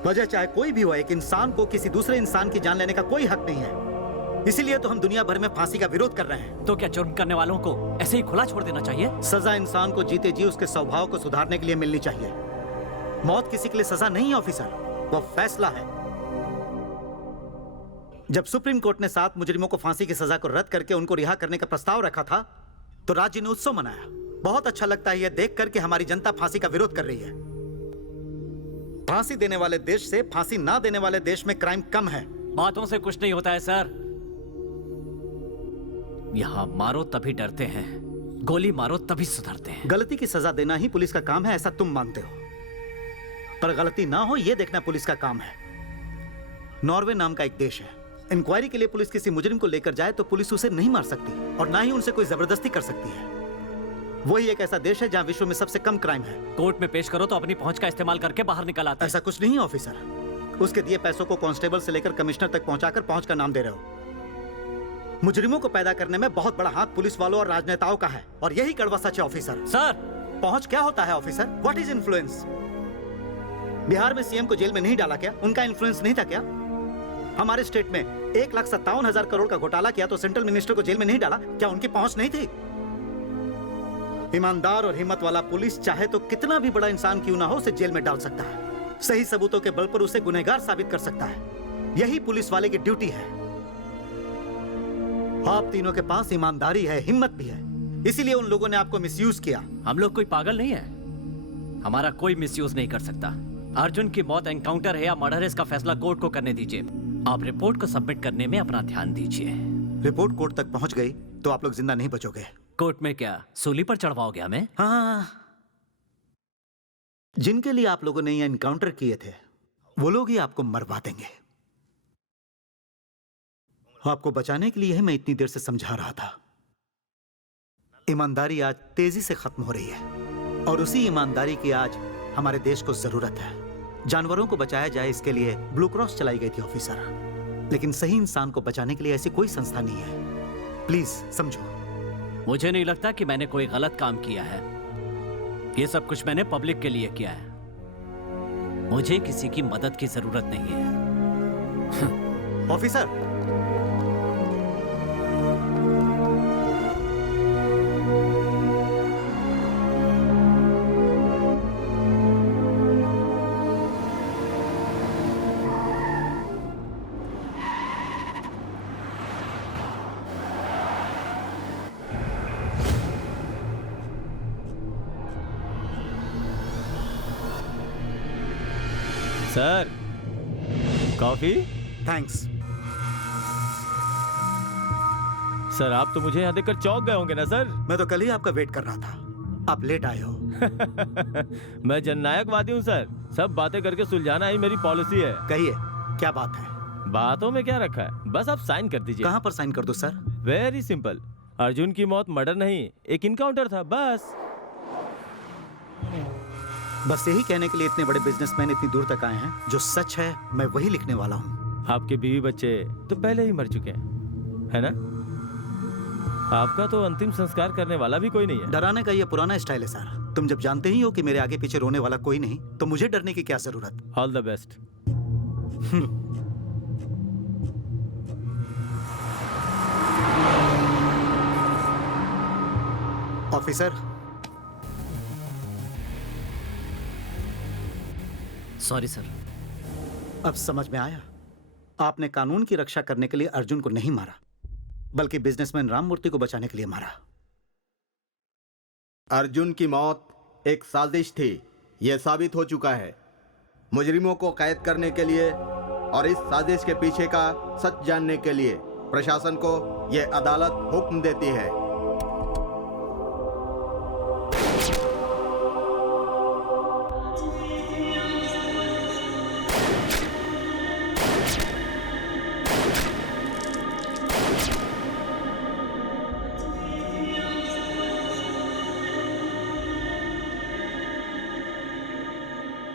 वजह चाहे कोई भी हो, एक इंसान को किसी दूसरे इंसान की जान लेने का कोई हक नहीं है। इसीलिए तो हम दुनिया भर में फांसी का विरोध कर रहे हैं। तो क्या जुर्म करने वालों को ऐसे ही खुला छोड़ देना चाहिए? सजा इंसान को जीते जी उसके स्वभाव को सुधारने के लिए मिलनी चाहिए। मौत किसी के लिए सजा नहीं है ऑफिसर, वो फैसला है। जब सुप्रीम कोर्ट ने 7 मुजरिमों को फांसी की सजा को रद्द करके उनको रिहा करने का प्रस्ताव रखा था तो राज्य ने उत्सव मनाया। बहुत अच्छा लगता है यह देखकर कि हमारी जनता फांसी का विरोध कर रही है। फांसी देने वाले देश से फांसी ना देने वाले देश में क्राइम कम है। बातों से कुछ नहीं होता है सर। यहाँ मारो तभी डरते हैं, गोली मारो तभी सुधरते हैं। गलती की सजा देना ही पुलिस का काम है ऐसा तुम मानते हो, पर गलती ना हो यह देखना पुलिस का काम है। नॉर्वे नाम का एक देश है, इंक्वायरी के लिए पुलिस किसी मुजरिम को लेकर जाए तो पुलिस उसे नहीं मार सकती और ना ही उनसे कोई जबरदस्ती कर सकती है। वही एक ऐसा देश है जहां विश्व में सबसे कम क्राइम है। कोर्ट में पेश करो तो अपनी पहुंच का इस्तेमाल करके बाहर निकल आते हैं। ऐसा कुछ नहीं है ऑफिसर, उसके दिए पैसों को कांस्टेबल से लेकर कमिश्नर तक पहुंचाकर पहुंच का नाम दे रहे हो। मुजरिमों को पैदा करने में बहुत बड़ा हाथ पुलिस वालों और राजनेताओं का है और यही कड़वा सच है ऑफिसर। सर, पहुंच क्या होता है officer? What is influence? Bihar में सीएम को जेल में नहीं डाला क्या? उनका इन्फ्लुएंस नहीं था क्या? हमारे स्टेट में 1,57,000 करोड़ का घोटाला किया तो सेंट्रल मिनिस्टर को जेल में नहीं डाला क्या? उनकी पहुंच नहीं थी? ईमानदार और हिम्मत वाला पुलिस चाहे तो कितना भी बड़ा इंसान क्यों ना हो उसे जेल में डाल सकता है, सही सबूतों के बल पर उसे गुनहगार साबित कर सकता है। यही पुलिस वाले की ड्यूटी है। आप तीनों के पास ईमानदारी है, हिम्मत भी है, इसीलिए उन लोगों ने आपको मिसयूज किया। हम लोग कोई पागल नहीं है, हमारा कोई मिसयूज नहीं कर सकता। अर्जुन की मौत एनकाउंटर है या मर्डर है इसका फैसला कोर्ट को करने दीजिए। आप रिपोर्ट को सबमिट करने में अपना ध्यान दीजिए। रिपोर्ट कोर्ट तक पहुंच गई तो आप लोग जिंदा नहीं बचोगे। कोर्ट में क्या सूली पर चढ़वाओगे हमें? हाँ, जिनके लिए आप लोगों ने ये एनकाउंटर किए थे वो लोग ही आपको मरवा देंगे। आपको बचाने के लिए ही मैं इतनी देर से समझा रहा था। ईमानदारी आज तेजी से खत्म हो रही है और उसी ईमानदारी की आज हमारे देश को जरूरत है। जानवरों को बचाया जाए इसके लिए ब्लू क्रॉस चलाई गई थी ऑफिसर, लेकिन सही इंसान को बचाने के लिए ऐसी कोई संस्था नहीं है। प्लीज समझो। मुझे नहीं लगता कि मैंने कोई गलत काम किया है। ये सब कुछ मैंने पब्लिक के लिए किया है। मुझे किसी की मदद की जरूरत नहीं है। Officer, sir, coffee? Thanks. Sir, आप तो मुझे यहाँ देखकर चौंक गए होंगे ना सर? मैं तो कल ही आपका वेट कर रहा था, आप लेट आए हो। मैं जननायकवादी हूँ सर, सब बातें करके सुलझाना ही मेरी पॉलिसी है। कहिए क्या बात है? बातों में क्या रखा है, बस आप साइन कर दीजिए। कहाँ पर साइन कर दो सर? वेरी सिंपल, अर्जुन की मौत मर्डर नहीं, एक इनकाउंटर था बस। बस यही कहने के लिए इतने बड़े बिजनेसमैन इतनी दूर तक आए हैं। जो सच है मैं वही लिखने वाला हूँ। आपके बीवी बच्चे तो पहले ही मर चुके हैं, है ना? आपका तो अंतिम संस्कार करने वाला भी कोई नहीं है। डराने का ये पुराना स्टाइल है सर। तुम जब जानते ही हो कि मेरे आगे पीछे रोने वाला कोई नहीं, तो मुझे डरने की क्या जरूरत? All the best. Officer, sorry sir. अब समझ में आया। आपने कानून की रक्षा करने के लिए अर्जुन को नहीं मारा, बल्कि बिजनेसमैन राममूर्ति को बचाने के लिए मारा। अर्जुन की मौत एक साजिश थी, यह साबित हो चुका है। मुजरिमों को कैद करने के लिए और इस साजिश के पीछे का सच जानने के लिए प्रशासन को यह अदालत हुक्म देती है।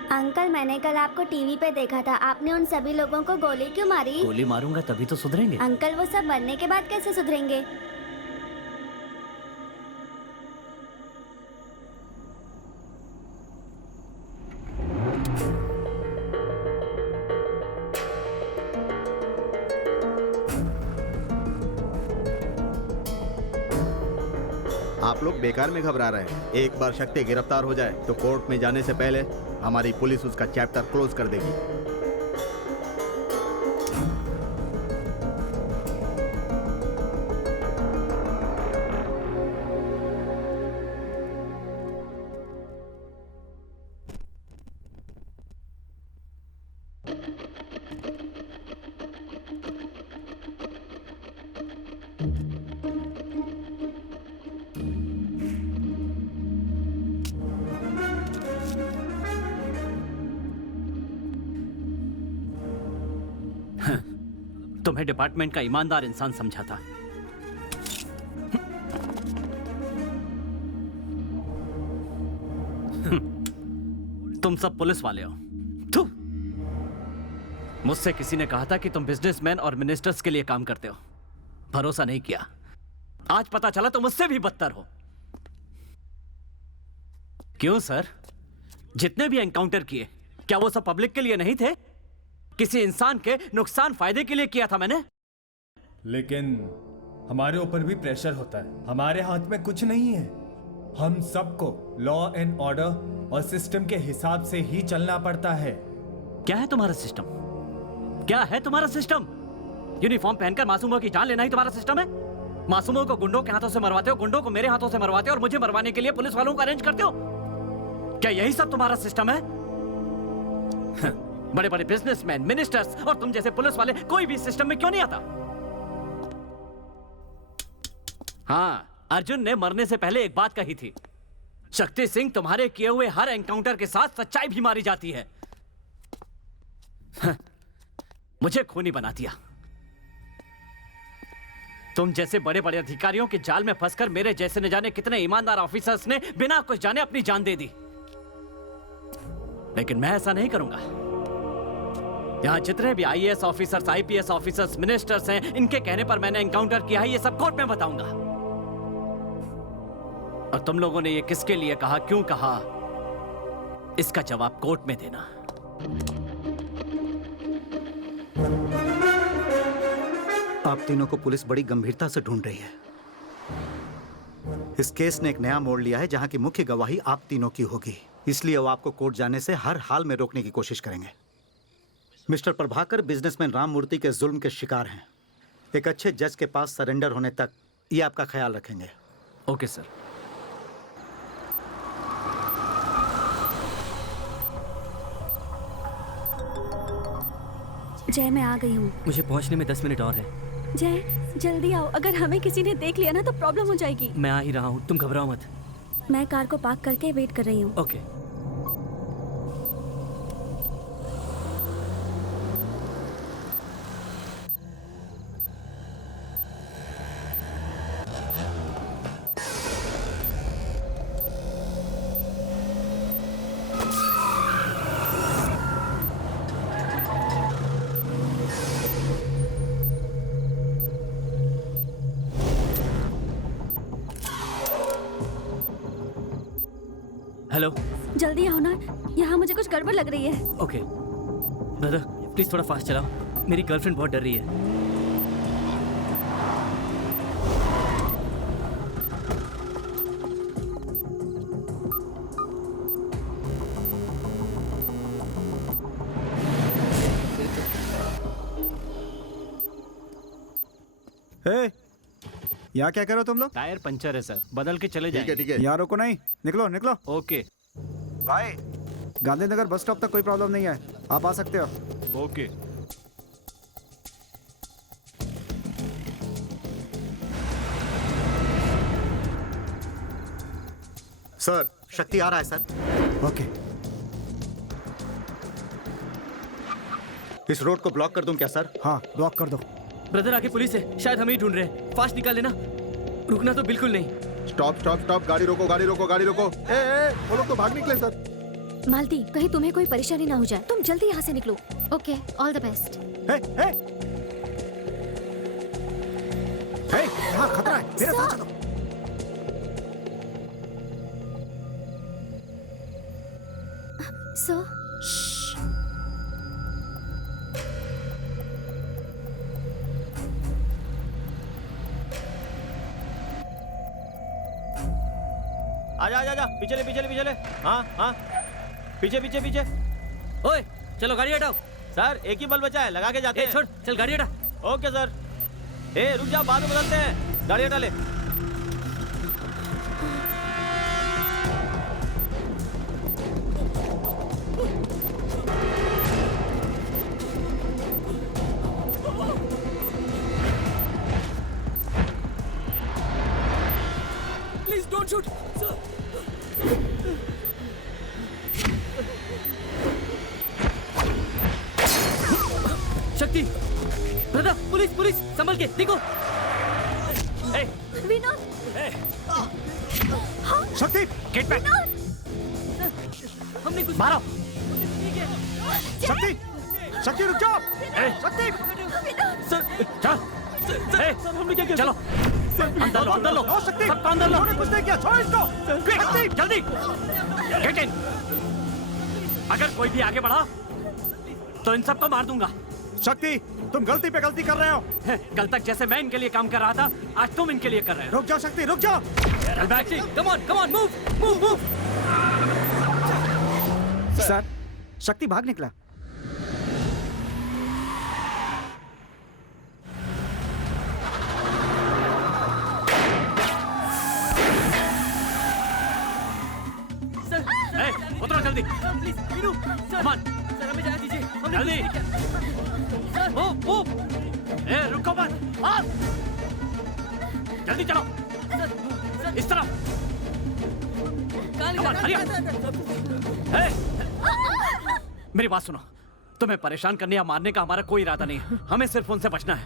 अंकल, मैंने कल आपको टीवी पे देखा था। आपने उन सभी लोगों को गोली क्यों मारी? गोली मारूंगा तभी तो सुधरेंगे। अंकल, वो सब मरने के बाद कैसे सुधरेंगे? आप लोग बेकार में घबरा रहे हैं। एक बार शक्ति गिरफ्तार हो जाए तो कोर्ट में जाने से पहले हमारी पुलिस उसका चैप्टर क्लोज कर देगी। तुम्हें डिपार्टमेंट का ईमानदार इंसान समझा था। तुम सब पुलिस वाले हो। थू। मुझसे किसी ने कहा था कि तुम बिजनेसमैन और मिनिस्टर्स के लिए काम करते हो। भरोसा नहीं किया। आज पता चला तुम मुझसे भी बदतर हो। क्यों सर? जितने भी एनकाउंटर किए, क्या वो सब पब्लिक के लिए नहीं थे? किसी इंसान के नुकसान फायदे के लिए किया था मैंने। लेकिन हमारे ऊपर भी प्रेशर होता है। हमारे हाथ में कुछ नहीं है। हम सबको लॉ एंड ऑर्डर और सिस्टम के हिसाब से ही चलना पड़ता है। क्या है तुम्हारा सिस्टम? क्या है तुम्हारा सिस्टम? यूनिफॉर्म पहनकर मासूमों की जान लेना ही तुम्हारा सिस्टम है? मासूमों को गुंडों के हाथों से मरवाते हो, गुंडों को मेरे हाथों से मरवाते हो, और मुझे मरवाने के लिए पुलिस वालों को अरेंज करते हो। क्या यही सब तुम्हारा सिस्टम है? बड़े बड़े बिजनेसमैन, मिनिस्टर्स और तुम जैसे पुलिस वाले कोई भी सिस्टम में क्यों नहीं आता? हाँ, अर्जुन ने मरने से पहले एक बात कही थी, शक्ति सिंह, तुम्हारे किए हुए हर एनकाउंटर के साथ सच्चाई भी मारी जाती है। मुझे खूनी बना दिया। तुम जैसे बड़े बड़े अधिकारियों के जाल में फंसकर मेरे जैसे न जाने कितने ईमानदार ऑफिसर्स ने बिना कुछ जाने अपनी जान दे दी। लेकिन मैं ऐसा नहीं करूंगा। यहां जितने भी IAS officers, IPS officers, ministers हैं, इनके कहने पर मैंने एनकाउंटर किया है, ये सब कोर्ट में बताऊंगा। और तुम लोगों ने ये किसके लिए कहा, क्यों कहा, इसका जवाब कोर्ट में देना। आप तीनों को पुलिस बड़ी गंभीरता से ढूंढ रही है। इस केस ने एक नया मोड़ लिया है जहां की मुख्य गवाही आप तीनों की होगी, इसलिए वो आपको कोर्ट जाने से हर हाल में रोकने की कोशिश करेंगे। मिस्टर प्रभाकर बिजनेसमैन राममूर्ति के जुल्म के शिकार हैं। एक अच्छे जज के पास सरेंडर होने तक ये आपका ख्याल रखेंगे। Okay sir. जय, मैं आ गई हूँ। मुझे पहुंचने में 10 मिनट और है। जय, जल्दी आओ। अगर हमें किसी ने देख लिया ना तो प्रॉब्लम हो जाएगी। मैं आ ही रहा हूँ, तुम घबराओ मत। मैं कार को पार्क करके वेट कर रही हूँ। ओके। हेलो। जल्दी आओ ना, यहाँ मुझे कुछ गड़बड़ लग रही है। ओके ब्रदर, प्लीज थोड़ा फास्ट चलाओ, मेरी गर्लफ्रेंड बहुत डर रही है। हे, यहाँ क्या करो तुम लोग? टायर पंचर है सर, बदल के चले जाएंगे। ठीक है। यहाँ रुको नहीं, निकलो निकलो। ओके भाई, गांधीनगर बस स्टॉप तक कोई प्रॉब्लम नहीं है, आप आ सकते हो। ओके। सर, शक्ति आ रहा है सर। ओके। इस रोड को ब्लॉक कर दूं क्या सर? हाँ, ब्लॉक कर दो। ब्रदर आगे पुलिस है, शायद हमें ही ढूंढ रहे हैं। फास्ट निकाल लेना, रुकना तो बिल्कुल नहीं। स्टॉप स्टॉप स्टॉप, गाड़ी रोको गाड़ी रोको गाड़ी रोको। वो लोग तो भाग निकले सर। मालती, कहीं तुम्हें कोई परेशानी ना हो जाए, तुम जल्दी यहाँ से निकलो। Okay, all the best. यहाँ खतरा है, मेरे साथ चलो। सर, आजा आजा आजा, पीछे ले पीछे ले पीछे ले। हाँ हाँ, पीछे पीछे पीछे। ओए चलो गाड़ी हटाओ। सर एक ही बल बचा है, लगा के जाते हैं। छोड़, चल गाड़ी हटा। Okay sir. ए रुक जा, बाद में बदलते हैं, गाड़ी हटा ले। Please don't shoot sir. शक्ति, ब्रदर, पुलिस पुलिस, संभल के देखो। विनोद, शक्ति, गेट बैक। हमने कुछ मारो। शक्ति, शक्ति रुक जाओ। शक्ति, सर चल, हमने क्या किया? चलो अंदर लो, अंदर लो। लो शक्ति, सबको अंदर लो। कुछ नहीं किया, छोड़ इसको। क्विक, जल्दी गेट इन। अगर कोई भी आगे बढ़ा तो इन सबको मार दूंगा। शक्ति, तुम गलती पे गलती कर रहे हो। कल तक जैसे मैं इनके लिए काम कर रहा था, आज तुम इनके लिए कर रहे हो। रुक जाओ शक्ति, रुक जाओ। चल back. Come on move move move. Sir, शक्ति भाग निकला। उतरो जल्दी। Please Veeru, come on, sir हमें जाने दीजिए। हमने जल्दी। Sir move. ए रुको मत, बस जल्दी चलो। सर इस तरफ। कहाँ Come on, hurry up. निकल? मेरी बात सुनो, तुम्हें परेशान करने या मारने का हमारा कोई इरादा नहीं है। हमें सिर्फ उनसे बचना है।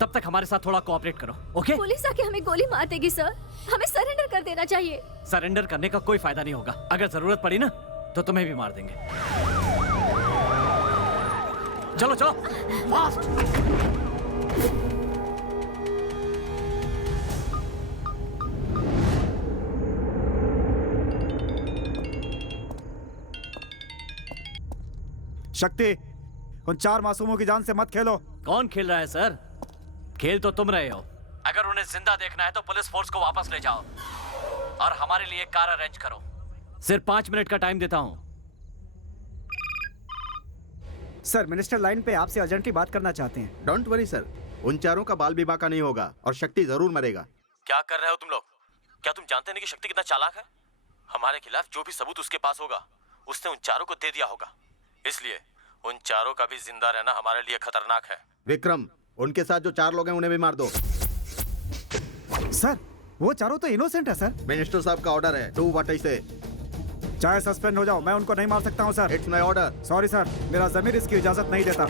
तब तक हमारे साथ थोड़ा कोऑपरेट करो, ओके? पुलिस आके हमें गोली मार देगी सर, हमें सरेंडर कर देना चाहिए। सरेंडर करने का कोई फायदा नहीं होगा। अगर जरूरत पड़ी ना तो तुम्हें भी मार देंगे। चलो चलो, फास्ट। शक्ति, उन 4 मासूमों की जान से मत खेलो। कौन खेल रहा है सर? खेल तो तुम रहे हो। अगर उन्हें जिंदा देखना है तो पुलिस फोर्स को वापस ले जाओ और हमारे लिए कार अरेंज करो। सिर्फ 5 मिनट का टाइम देता हूँ। सर, मिनिस्टर लाइन पे आपसे अर्जेंटली बात करना चाहते हैं। डोंट वरी सर, उन चारों का बाल बीमा का नहीं होगा और शक्ति जरूर मरेगा। क्या कर रहे हो तुम लोग? क्या तुम जानते नहीं कि शक्ति कितना चालाक है? हमारे खिलाफ जो भी सबूत उसके पास होगा उसने उन चारों को दे दिया होगा। इसलिए उन चारों का भी जिंदा रहना हमारे लिए खतरनाक है। विक्रम, उनके साथ जो 4 लोग हैं उन्हें भी मार दो। सर, वो चारों तो इनोसेंट है सर। मिनिस्टर साहब का ऑर्डर है, डू व्हाट आई से। चाहे सस्पेंड हो जाओ, मैं उनको नहीं मार सकता हूँ sir. It's my order. Sorry sir, मेरा जमीर इसकी इजाजत नहीं देता।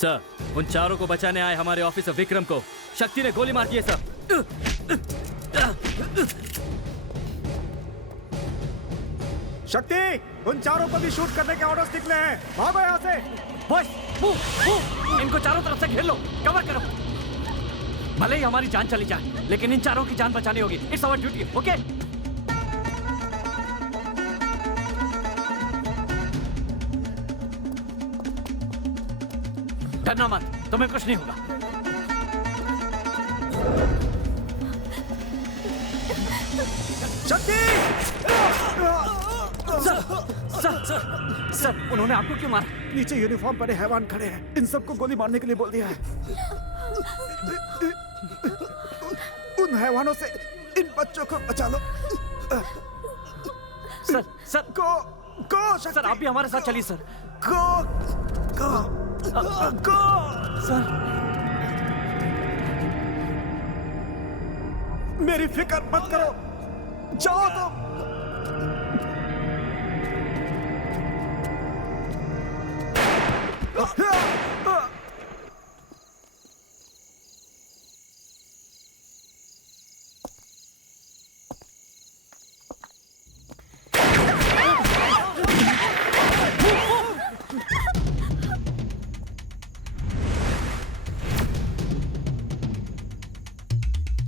सर, उन चारों को बचाने आए हमारे ऑफिसर विक्रम को शक्ति ने गोली मार दी है सर। शक्ति, उन चारों को भी शूट करने के ऑर्डर्स निकले हैं। भागो यहाँ से। Boys, move, move. इनको चारों तरफ से घेर लो, कवर करो। भले ही हमारी जान चली जाए, लेकिन इन चारों की जान बचानी होगी। It's our duty, okay? डरना मत, तुम्हें कुछ नहीं होगा। शक्ति! सर, उन्होंने आपको क्यों मारा? नीचे यूनिफॉर्म पहने हैवान खड़े हैं, इन सबको गोली मारने के लिए बोल दिया है। उन हैवानों से इन बच्चों को बचा लो। सर, गो सर, आप भी हमारे साथ चलिए सर। गो सर, मेरी फिक्र मत करो, जाओ तुम।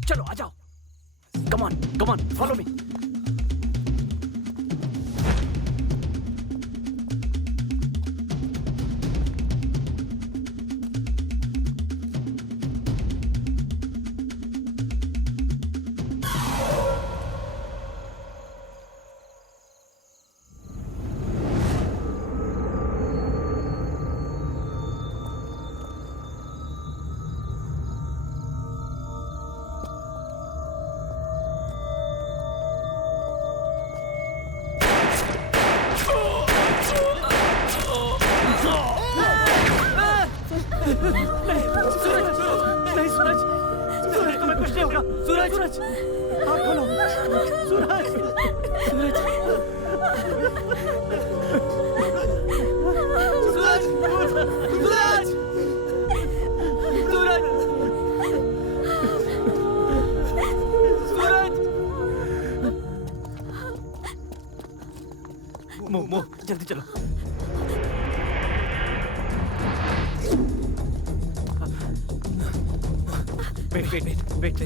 चलो आ जाओ। Come on, follow me. नहीं सूरज, तुम्हें कुछ नहीं होगा। सूरज, आँख खोलो। सूरज, मूव, जल्दी चलो। वेट।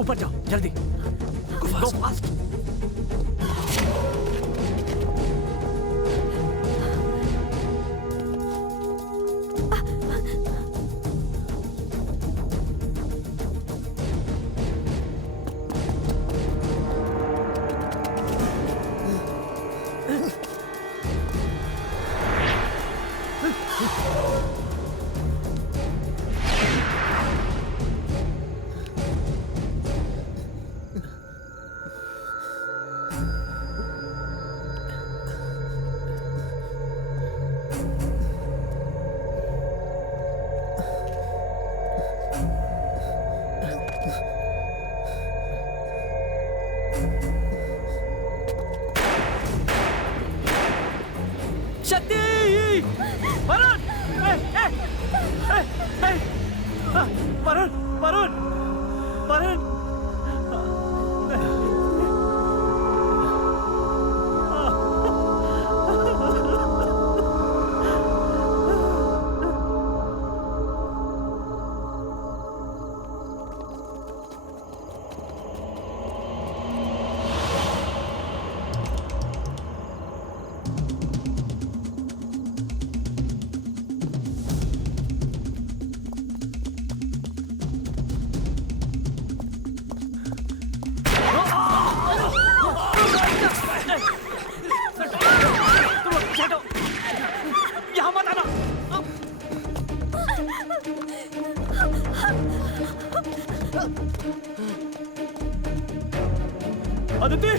ऊपर जाओ, जल्दी। Go fast. वरुण अदिति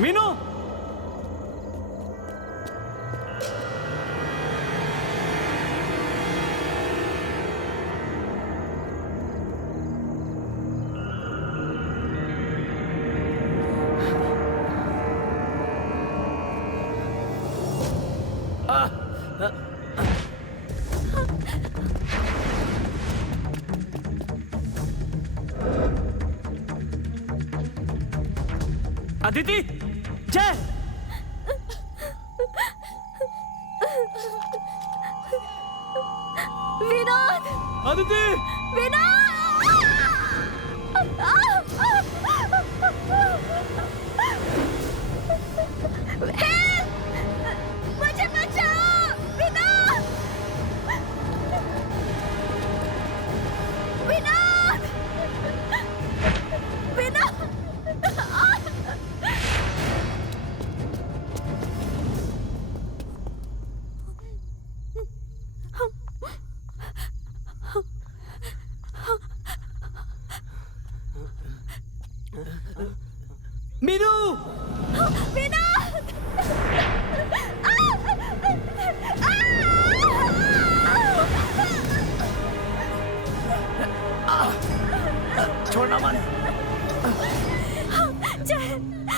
मीनू अदिति जय विनोद अदिति मुझे बचाओ विनोद विनोद विनोद मीनू विनोद छोड़ना मत जय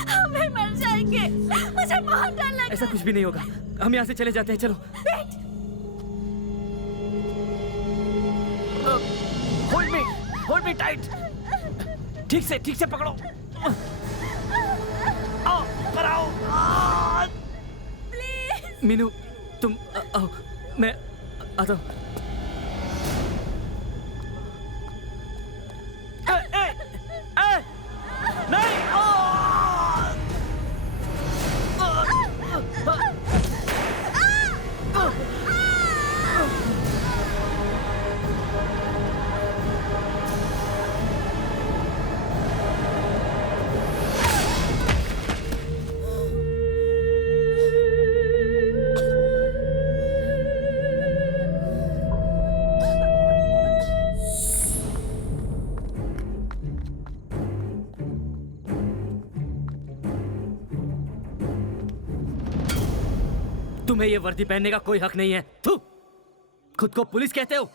हमें मर जाएंगे मुझे बहुत डर लग ऐसा कुछ भी नहीं होगा हम यहाँ से चले जाते हैं चलो होल्ड मी टाइट ठीक से पकड़ो आओ पर आओ मीनू तुम आओ मैं आता हूँ नहीं तुम्हें ये वर्दी पहनने का कोई हक नहीं है थू खुद को पुलिस कहते हो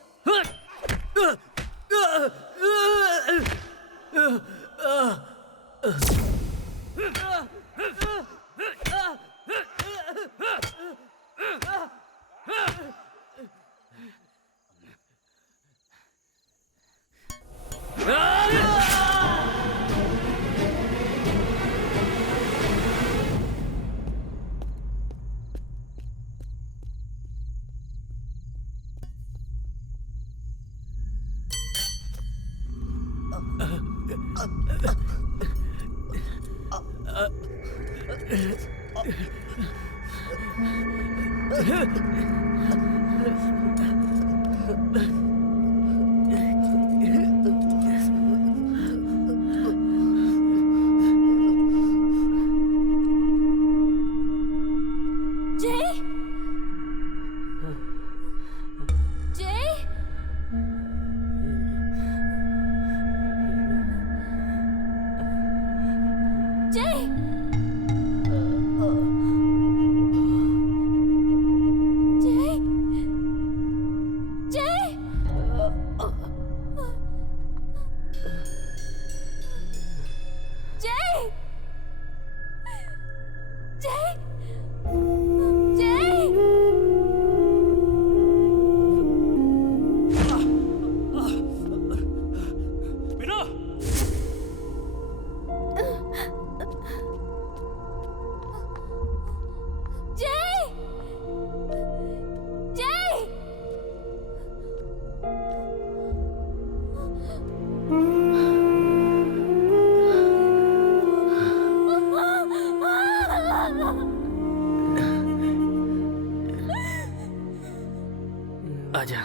आजा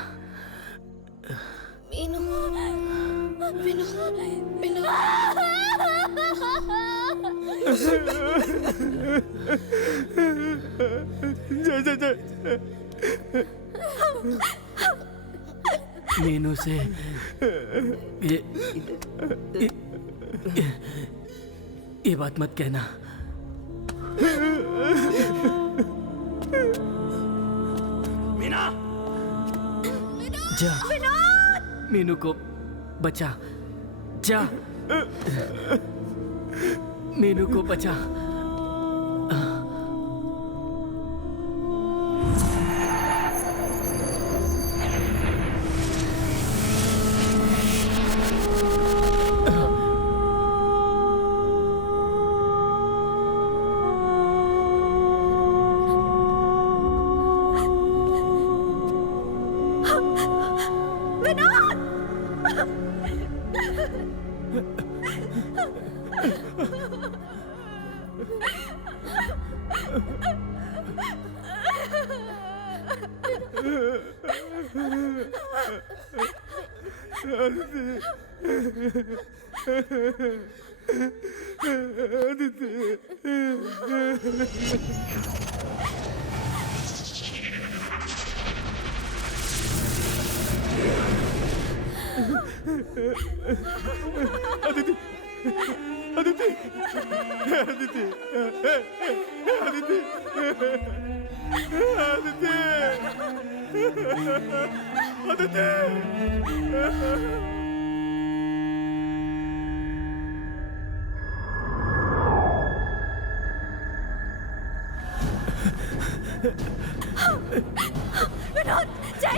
मीनू मीनू मीनू मीनू से ये बात मत कहना मीना, जा मीनू को बचा, जा मीनू को बचा।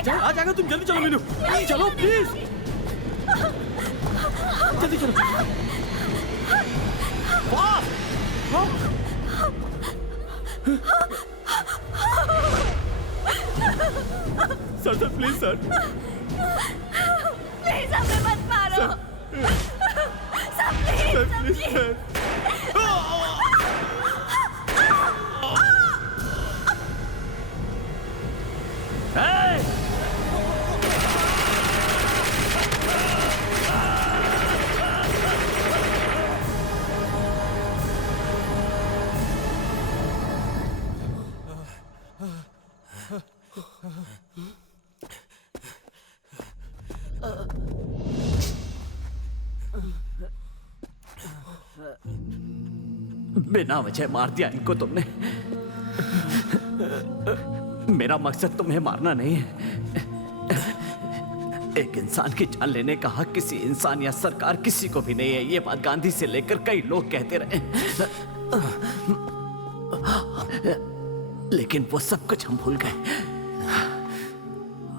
आ जाएगा, तुम जल्दी चलो मीनू, चलो प्लीज, जल्दी चलो। Sir sir please sir, please हमें मत मारो सर, प्लीज सर। बिना वजह मार दिया इनको तुमने। मेरा मकसद तुम्हें मारना नहीं है। एक इंसान की जान लेने का हक किसी इंसान या सरकार किसी को भी नहीं है। ये बात गांधी से लेकर कई लोग कहते रहे, लेकिन वो सब कुछ हम भूल गए।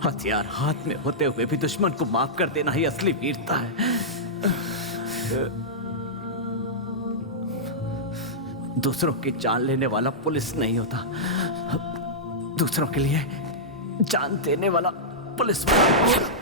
हथियार हाथ में होते हुए भी दुश्मन को माफ कर देना ही असली वीरता है। दूसरों की जान लेने वाला पुलिस नहीं होता, दूसरों के लिए जान देने वाला पुलिस वाला।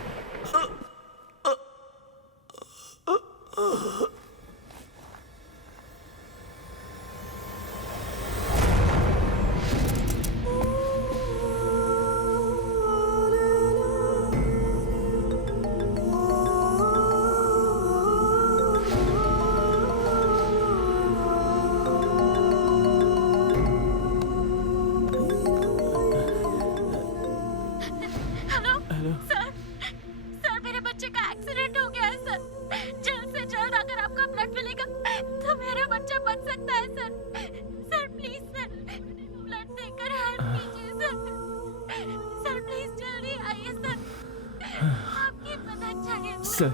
सर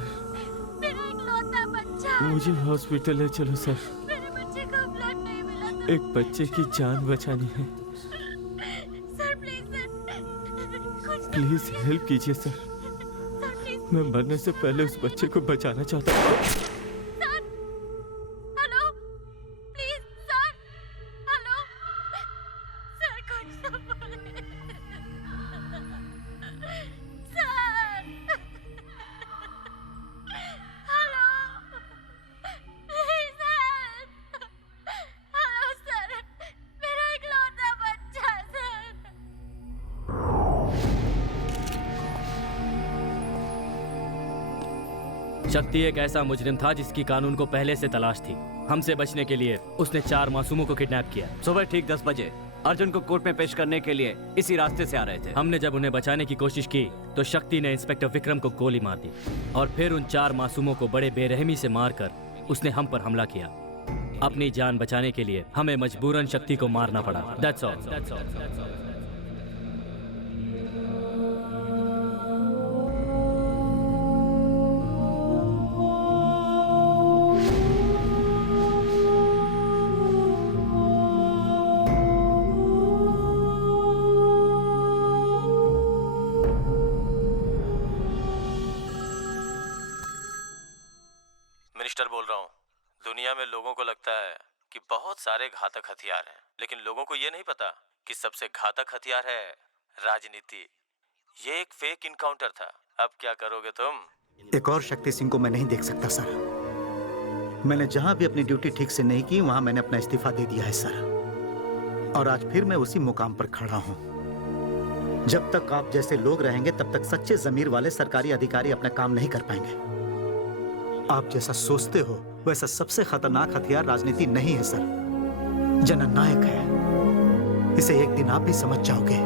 मुझे हॉस्पिटल ले चलो सर, मेरे बच्चे को ब्लड नहीं मिला तो। एक बच्चे की जान बचानी है। सर प्लीज प्लीज हेल्प कीजिए सर, मैं मरने से पहले उस बच्चे को बचाना चाहता हूँ। शक्ति एक ऐसा मुजरिम था जिसकी कानून को पहले से तलाश थी। हमसे बचने के लिए उसने 4 मासूमों को किडनैप किया। सुबह ठीक 10 बजे अर्जुन को कोर्ट में पेश करने के लिए इसी रास्ते से आ रहे थे। हमने जब उन्हें बचाने की कोशिश की तो शक्ति ने इंस्पेक्टर विक्रम को गोली मार दी और फिर उन 4 मासूमों को बड़े बेरहमी से मारकर उसने हम पर हमला किया। अपनी जान बचाने के लिए हमें मजबूरन शक्ति को मारना पड़ा। That's all. मिनिस्टर बोल रहा हूँ। दुनिया में लोगों को लगता है कि बहुत सारे घातक हथियार हैं, लेकिन लोगों को ये नहीं पता कि सबसे घातक हथियार है राजनीति। ये एक फेक इनकाउंटर था। अब क्या करोगे तुम? एक और शक्ति सिंह को मैं नहीं देख सकता सर। मैंने जहां भी अपनी ड्यूटी ठीक से नहीं की वहां मैंने अपना इस्तीफा दे दिया है सर, और आज फिर मैं उसी मुकाम पर खड़ा हूं। जब तक आप जैसे लोग रहेंगे तब तक सच्चे जमीर वाले सरकारी अधिकारी अपना काम नहीं कर पाएंगे। आप जैसा सोचते हो वैसा सबसे खतरनाक हथियार राजनीति नहीं है सर, जननायक है। इसे एक दिन आप भी समझ जाओगे।